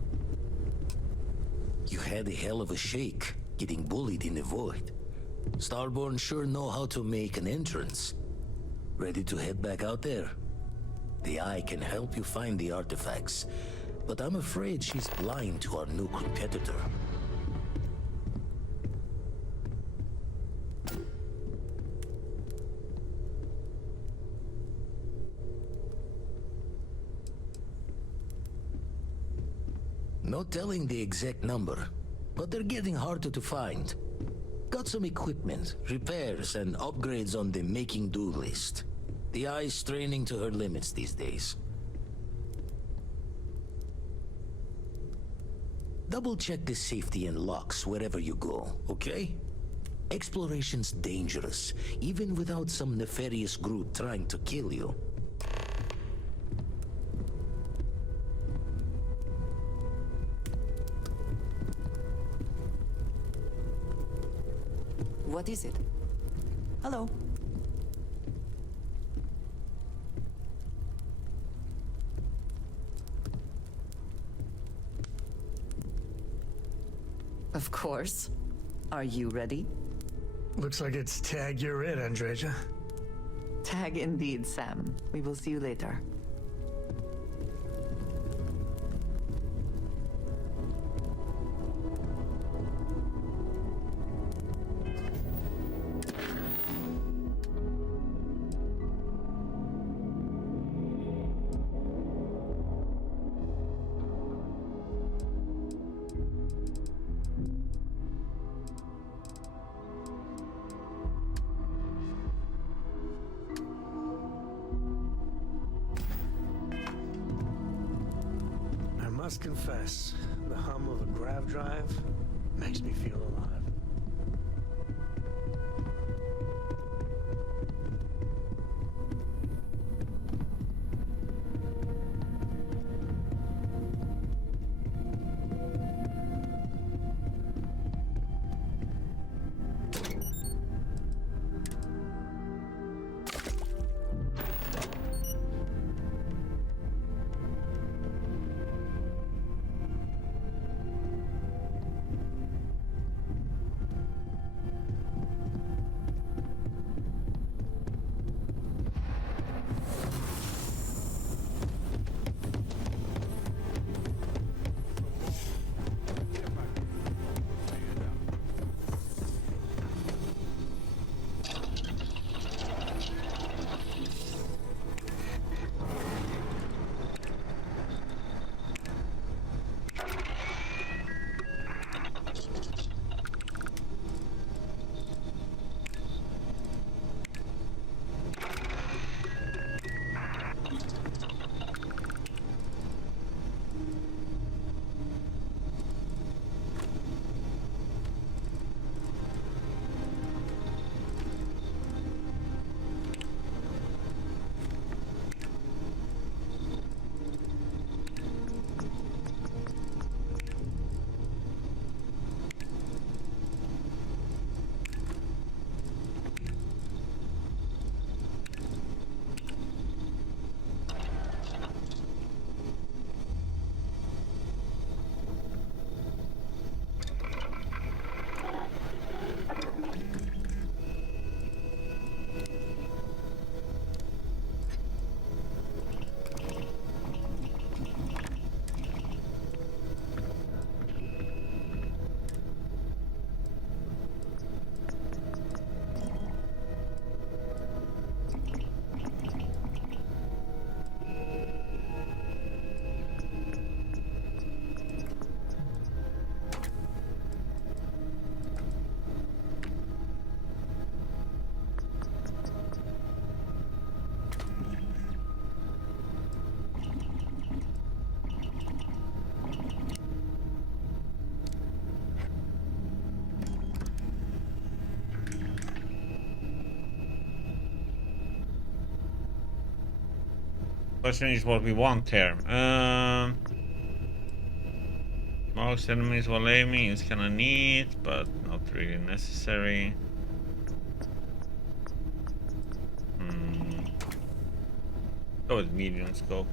You had a hell of a shake, getting bullied in the void. Starborn sure know how to make an entrance. Ready to head back out there? The Eye can help you find the artifacts, but I'm afraid she's blind to our new competitor. No telling the exact number, but they're getting harder to find. Got some equipment, repairs, and upgrades on the making do list. The Eye's straining to her limits these days. Double check the safety and locks wherever you go, okay? Exploration's dangerous, even without some nefarious group trying to kill you. What is it? Hello. Of course. Are you ready? Looks like it's tag you're it, Andreja. Tag indeed, Sam. We will see you later. I must confess, the hum of a grav drive makes me feel alive. Question is what we want here. Most enemies while aiming is kinda neat, but not really necessary. Go with medium scope.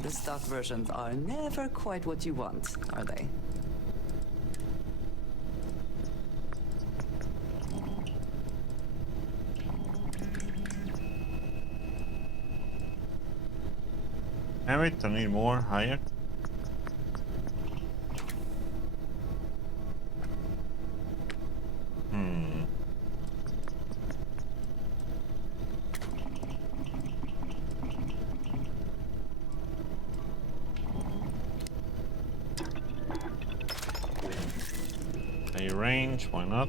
The stock versions are never quite what you want, are they? Damn it, I need more, higher. A range, why not?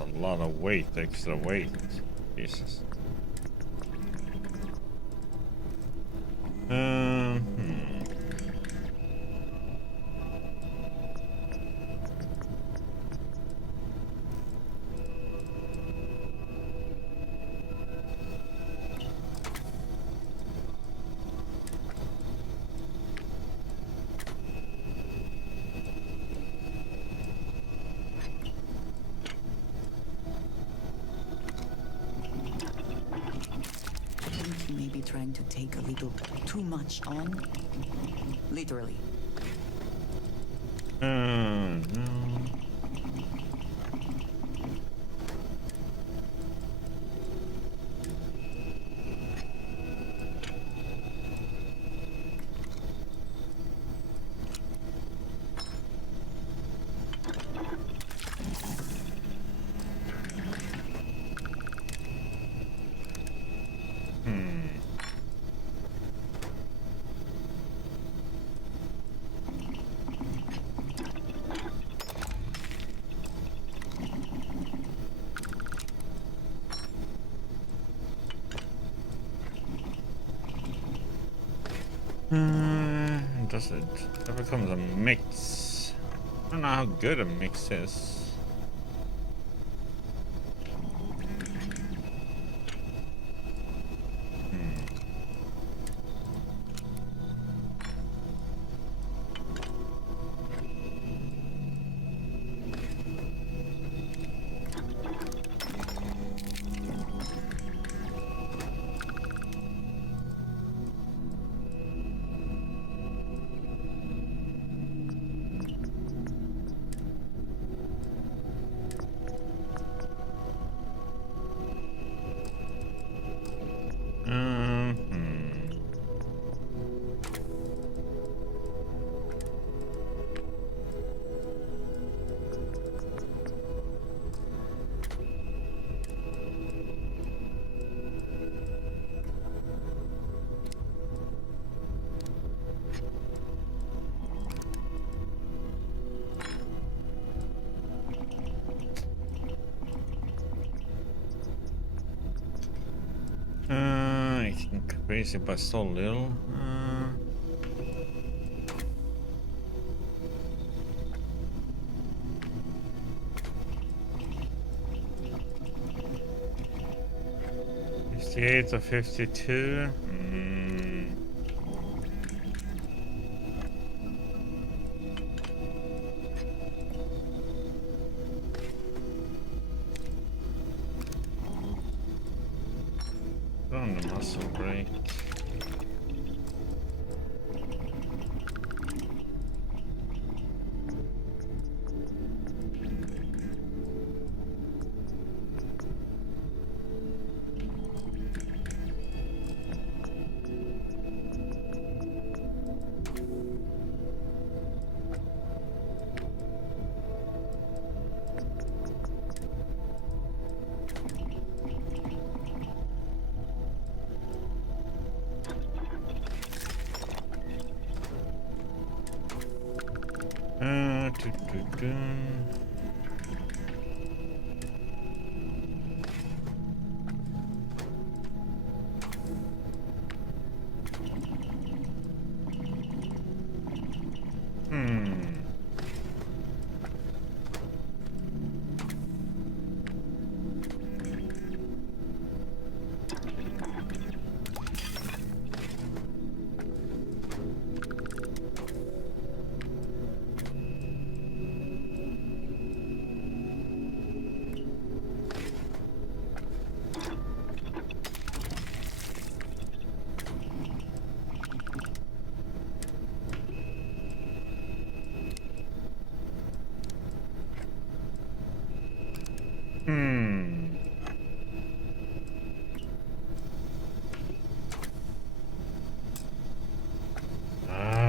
A lot of weight, extra weight. Jesus. Maybe trying to take a little too much on. Literally. No. Does it? That becomes a mix. I don't know how good a mix is. I can increase it by so little. $58 or 52. On the muscle break.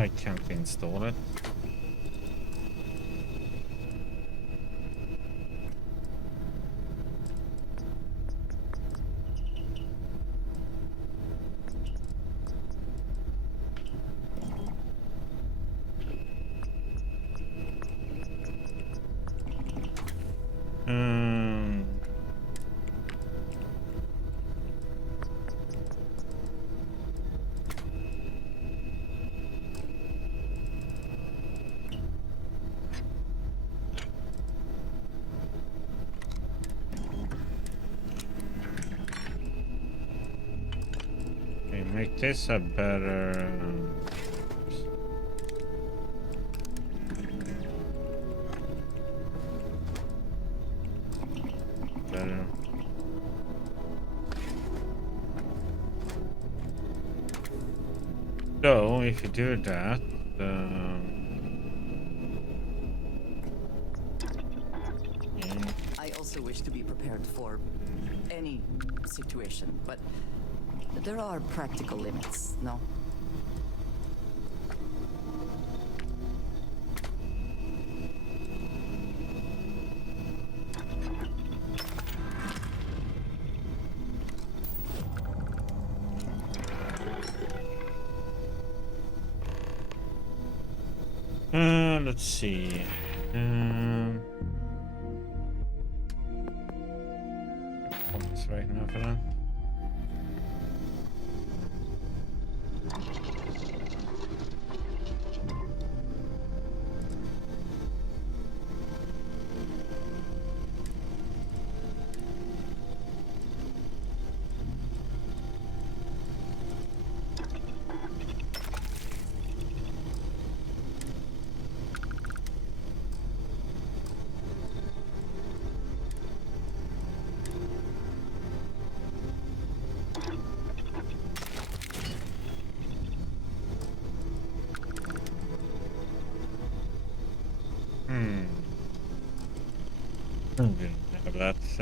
I can't install it. Make this a better... better. So, if you do that... I also wish to be prepared for any situation, but there are practical limits, no? Let's see. That's right now for that. That's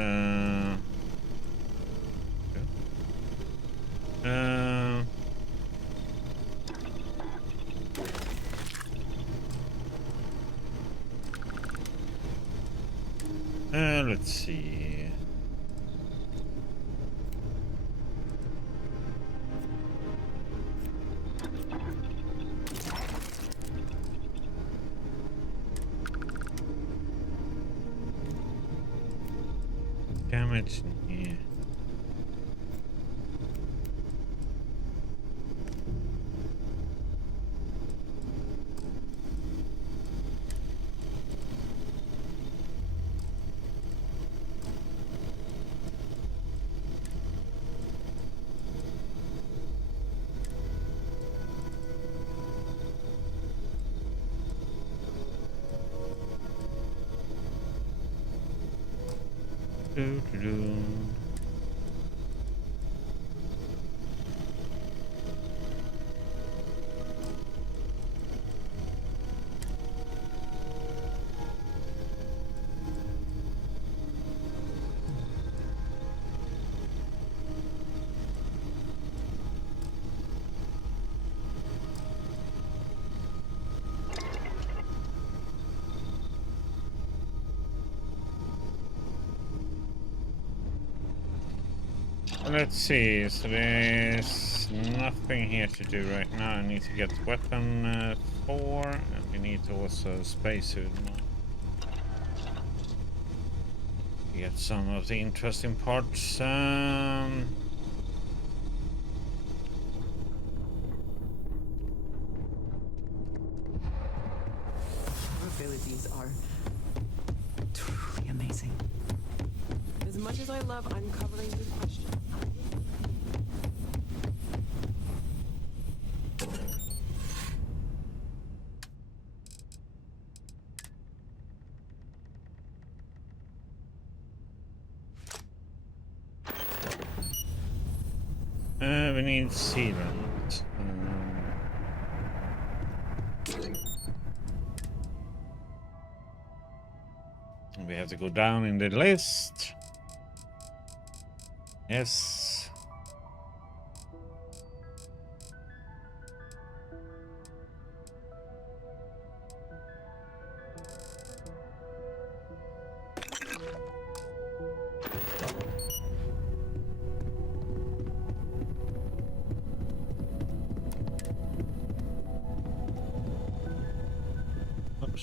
let's see. Damage here. Let's see, so there's nothing here to do right now. I need to get weapon 4, and we need also a spacesuit. Get some of the interesting parts. Abilities are truly amazing. As much as I love uncovering new questions. We need sealant. We have to go down in the list. Yes.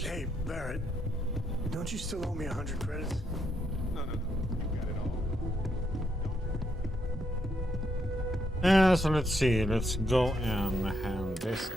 Hey, Barrett. Don't you still owe me 100 credits? No. You got it all. So let's see. Let's go and hand this.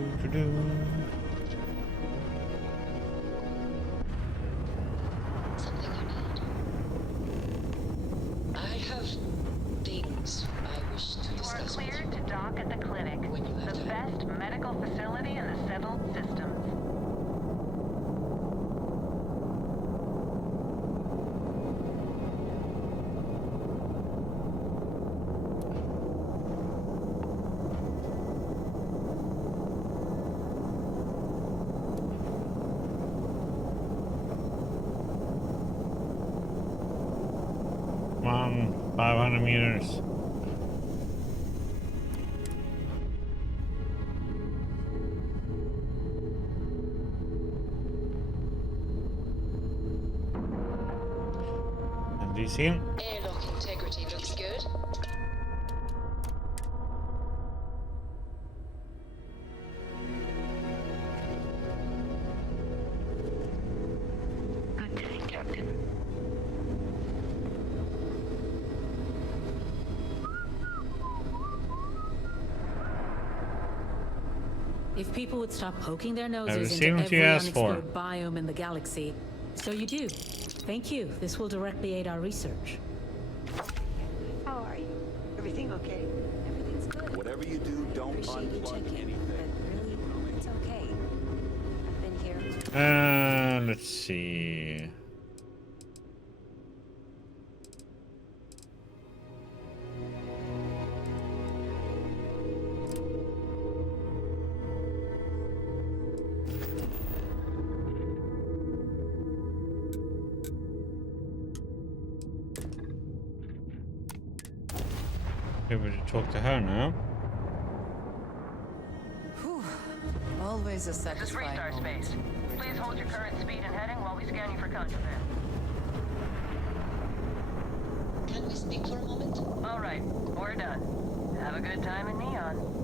Something you need. I have things I wish to discuss. You are cleared to dock at the clinic, the best medical facility in the settled systems. Come on, 500 meters. And do you see him? Airlock integrity looks good. Good day, Captain. If people would stop poking their Have you noses seen into what you every asked for? unexplored biome in the galaxy, so you do. Thank you. This will directly aid our research. How are you? Everything okay? Everything's good. Whatever you do, don't Appreciate you unplug checking, anything. but really, it's okay. I've been here. Let's see. Able to talk to her now. Whew. Always a This is satisfying Restart moment. Space. Please hold your current speed and heading while we scan you for contraband. Can we speak for a moment? All right, we're done. Have a good time in Neon.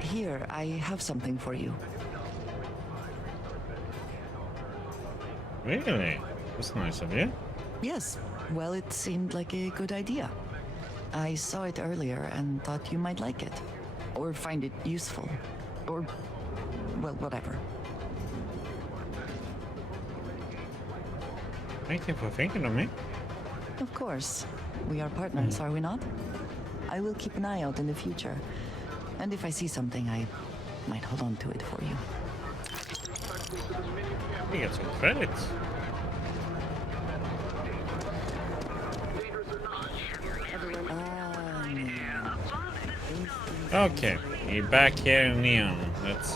Here, I have something for you. Really? That's nice of you. Yes. Well, it seemed like a good idea. I saw it earlier and thought you might like it. Or find it useful. Or, well, whatever. Thank you for thinking of me. Of course. We are partners, are we not? I will keep an eye out in the future. And if I see something, I might hold on to it for you. We get some credits. Okay, we're back here in Neon. Let's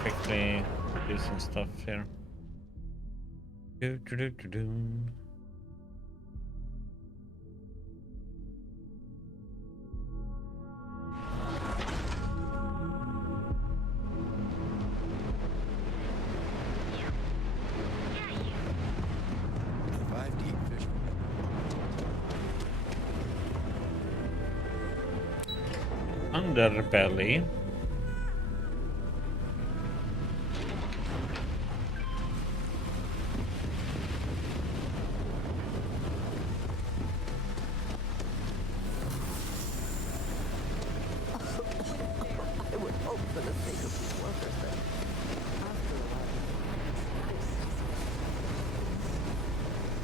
quickly do some stuff here. Underbelly. I would hope for the sake of these workers that after a while.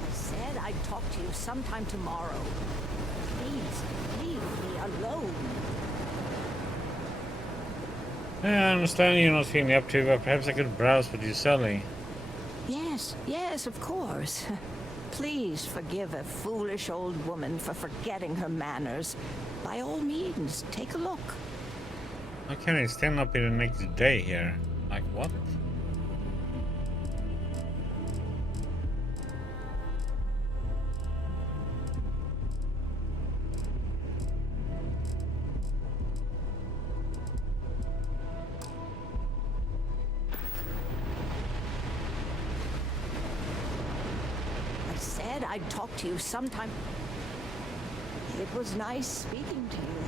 I said I'd talk to you sometime tomorrow. Please, leave me alone. I understand you're not feeling up to, but perhaps I could browse what you're selling. Yes, of course. Please forgive a foolish old woman for forgetting her manners. By all means, take a look. How can I stand up in the next day here? Like what? I'd talk to you sometime. It was nice speaking to you.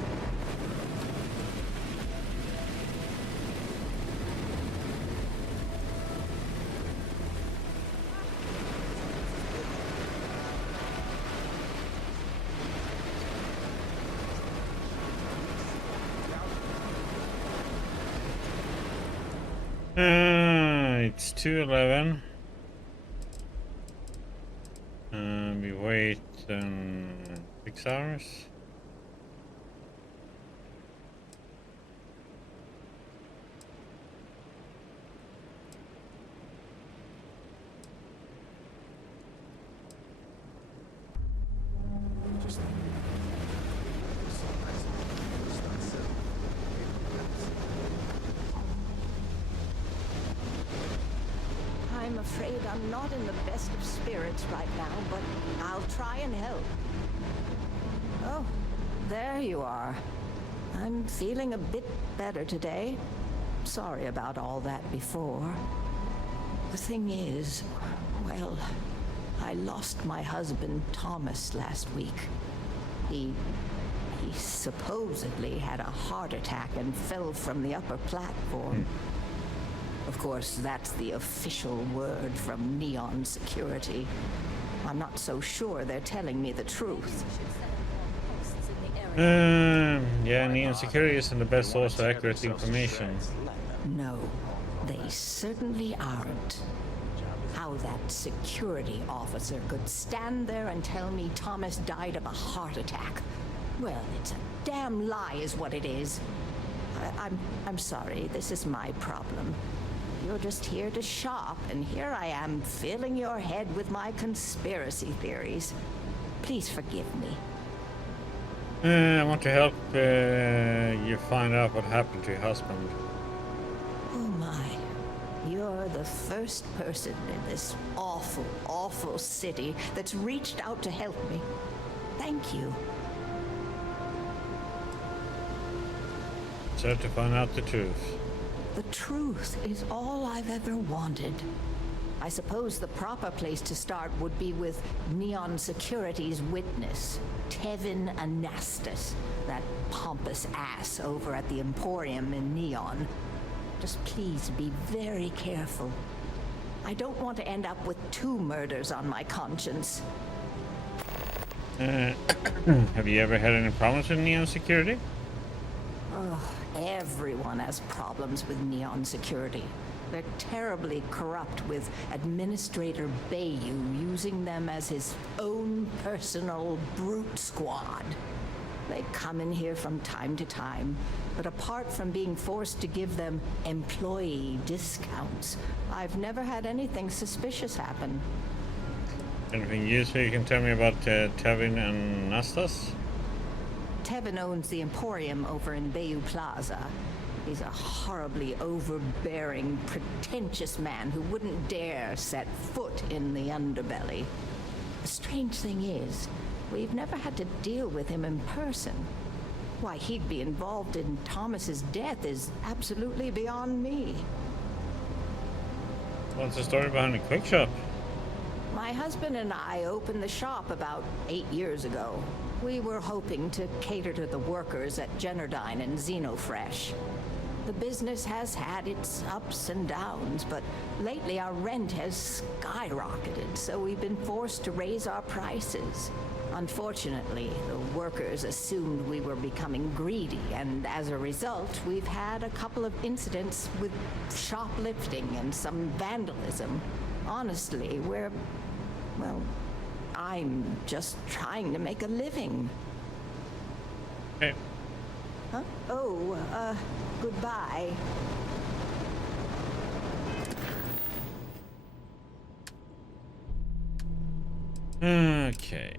It's 2:11. We wait 6 hours. I'm afraid I'm not in the best of spirits right now, but I'll try and help. Oh, there you are. I'm feeling a bit better today. Sorry about all that before. The thing is, well, I lost my husband Thomas last week. He supposedly had a heart attack and fell from the upper platform. Of course, that's the official word from Neon Security. I'm not so sure they're telling me the truth. Yeah, Neon Security isn't the best source of accurate information. No, they certainly aren't. How that security officer could stand there and tell me Thomas died of a heart attack. Well, it's a damn lie is what it is. I'm sorry, this is my problem. You're just here to shop, and here I am filling your head with my conspiracy theories. Please forgive me. I want to help you find out what happened to your husband. Oh my. You're the first person in this awful, awful city that's reached out to help me. Thank you. So to find out the truth. The truth is all I've ever wanted. I suppose the proper place to start would be with Neon Security's witness, Tevin Anastas, that pompous ass over at the Emporium in Neon. Just please be very careful. I don't want to end up with 2 murders on my conscience. Have you ever had any problems with Neon Security? Oh, everyone has problems with Neon Security. They're terribly corrupt, with Administrator Bayou using them as his own personal brute squad. They come in here from time to time, but apart from being forced to give them employee discounts, I've never had anything suspicious happen. Anything useful you can tell me about Tevin and Nastas? Tevin owns the Emporium over in Bayou Plaza. He's a horribly overbearing, pretentious man who wouldn't dare set foot in the underbelly. The strange thing is, we've never had to deal with him in person. Why he'd be involved in Thomas's death is absolutely beyond me. What's the story behind the quick shop? My husband and I opened the shop about 8 years ago. We were hoping to cater to the workers at Generdyne and Xenofresh. The business has had its ups and downs, but lately our rent has skyrocketed, so we've been forced to raise our prices. Unfortunately, the workers assumed we were becoming greedy, and as a result, we've had a couple of incidents with shoplifting and some vandalism. Honestly, I'm just trying to make a living. Okay. Huh? Oh, goodbye. Okay.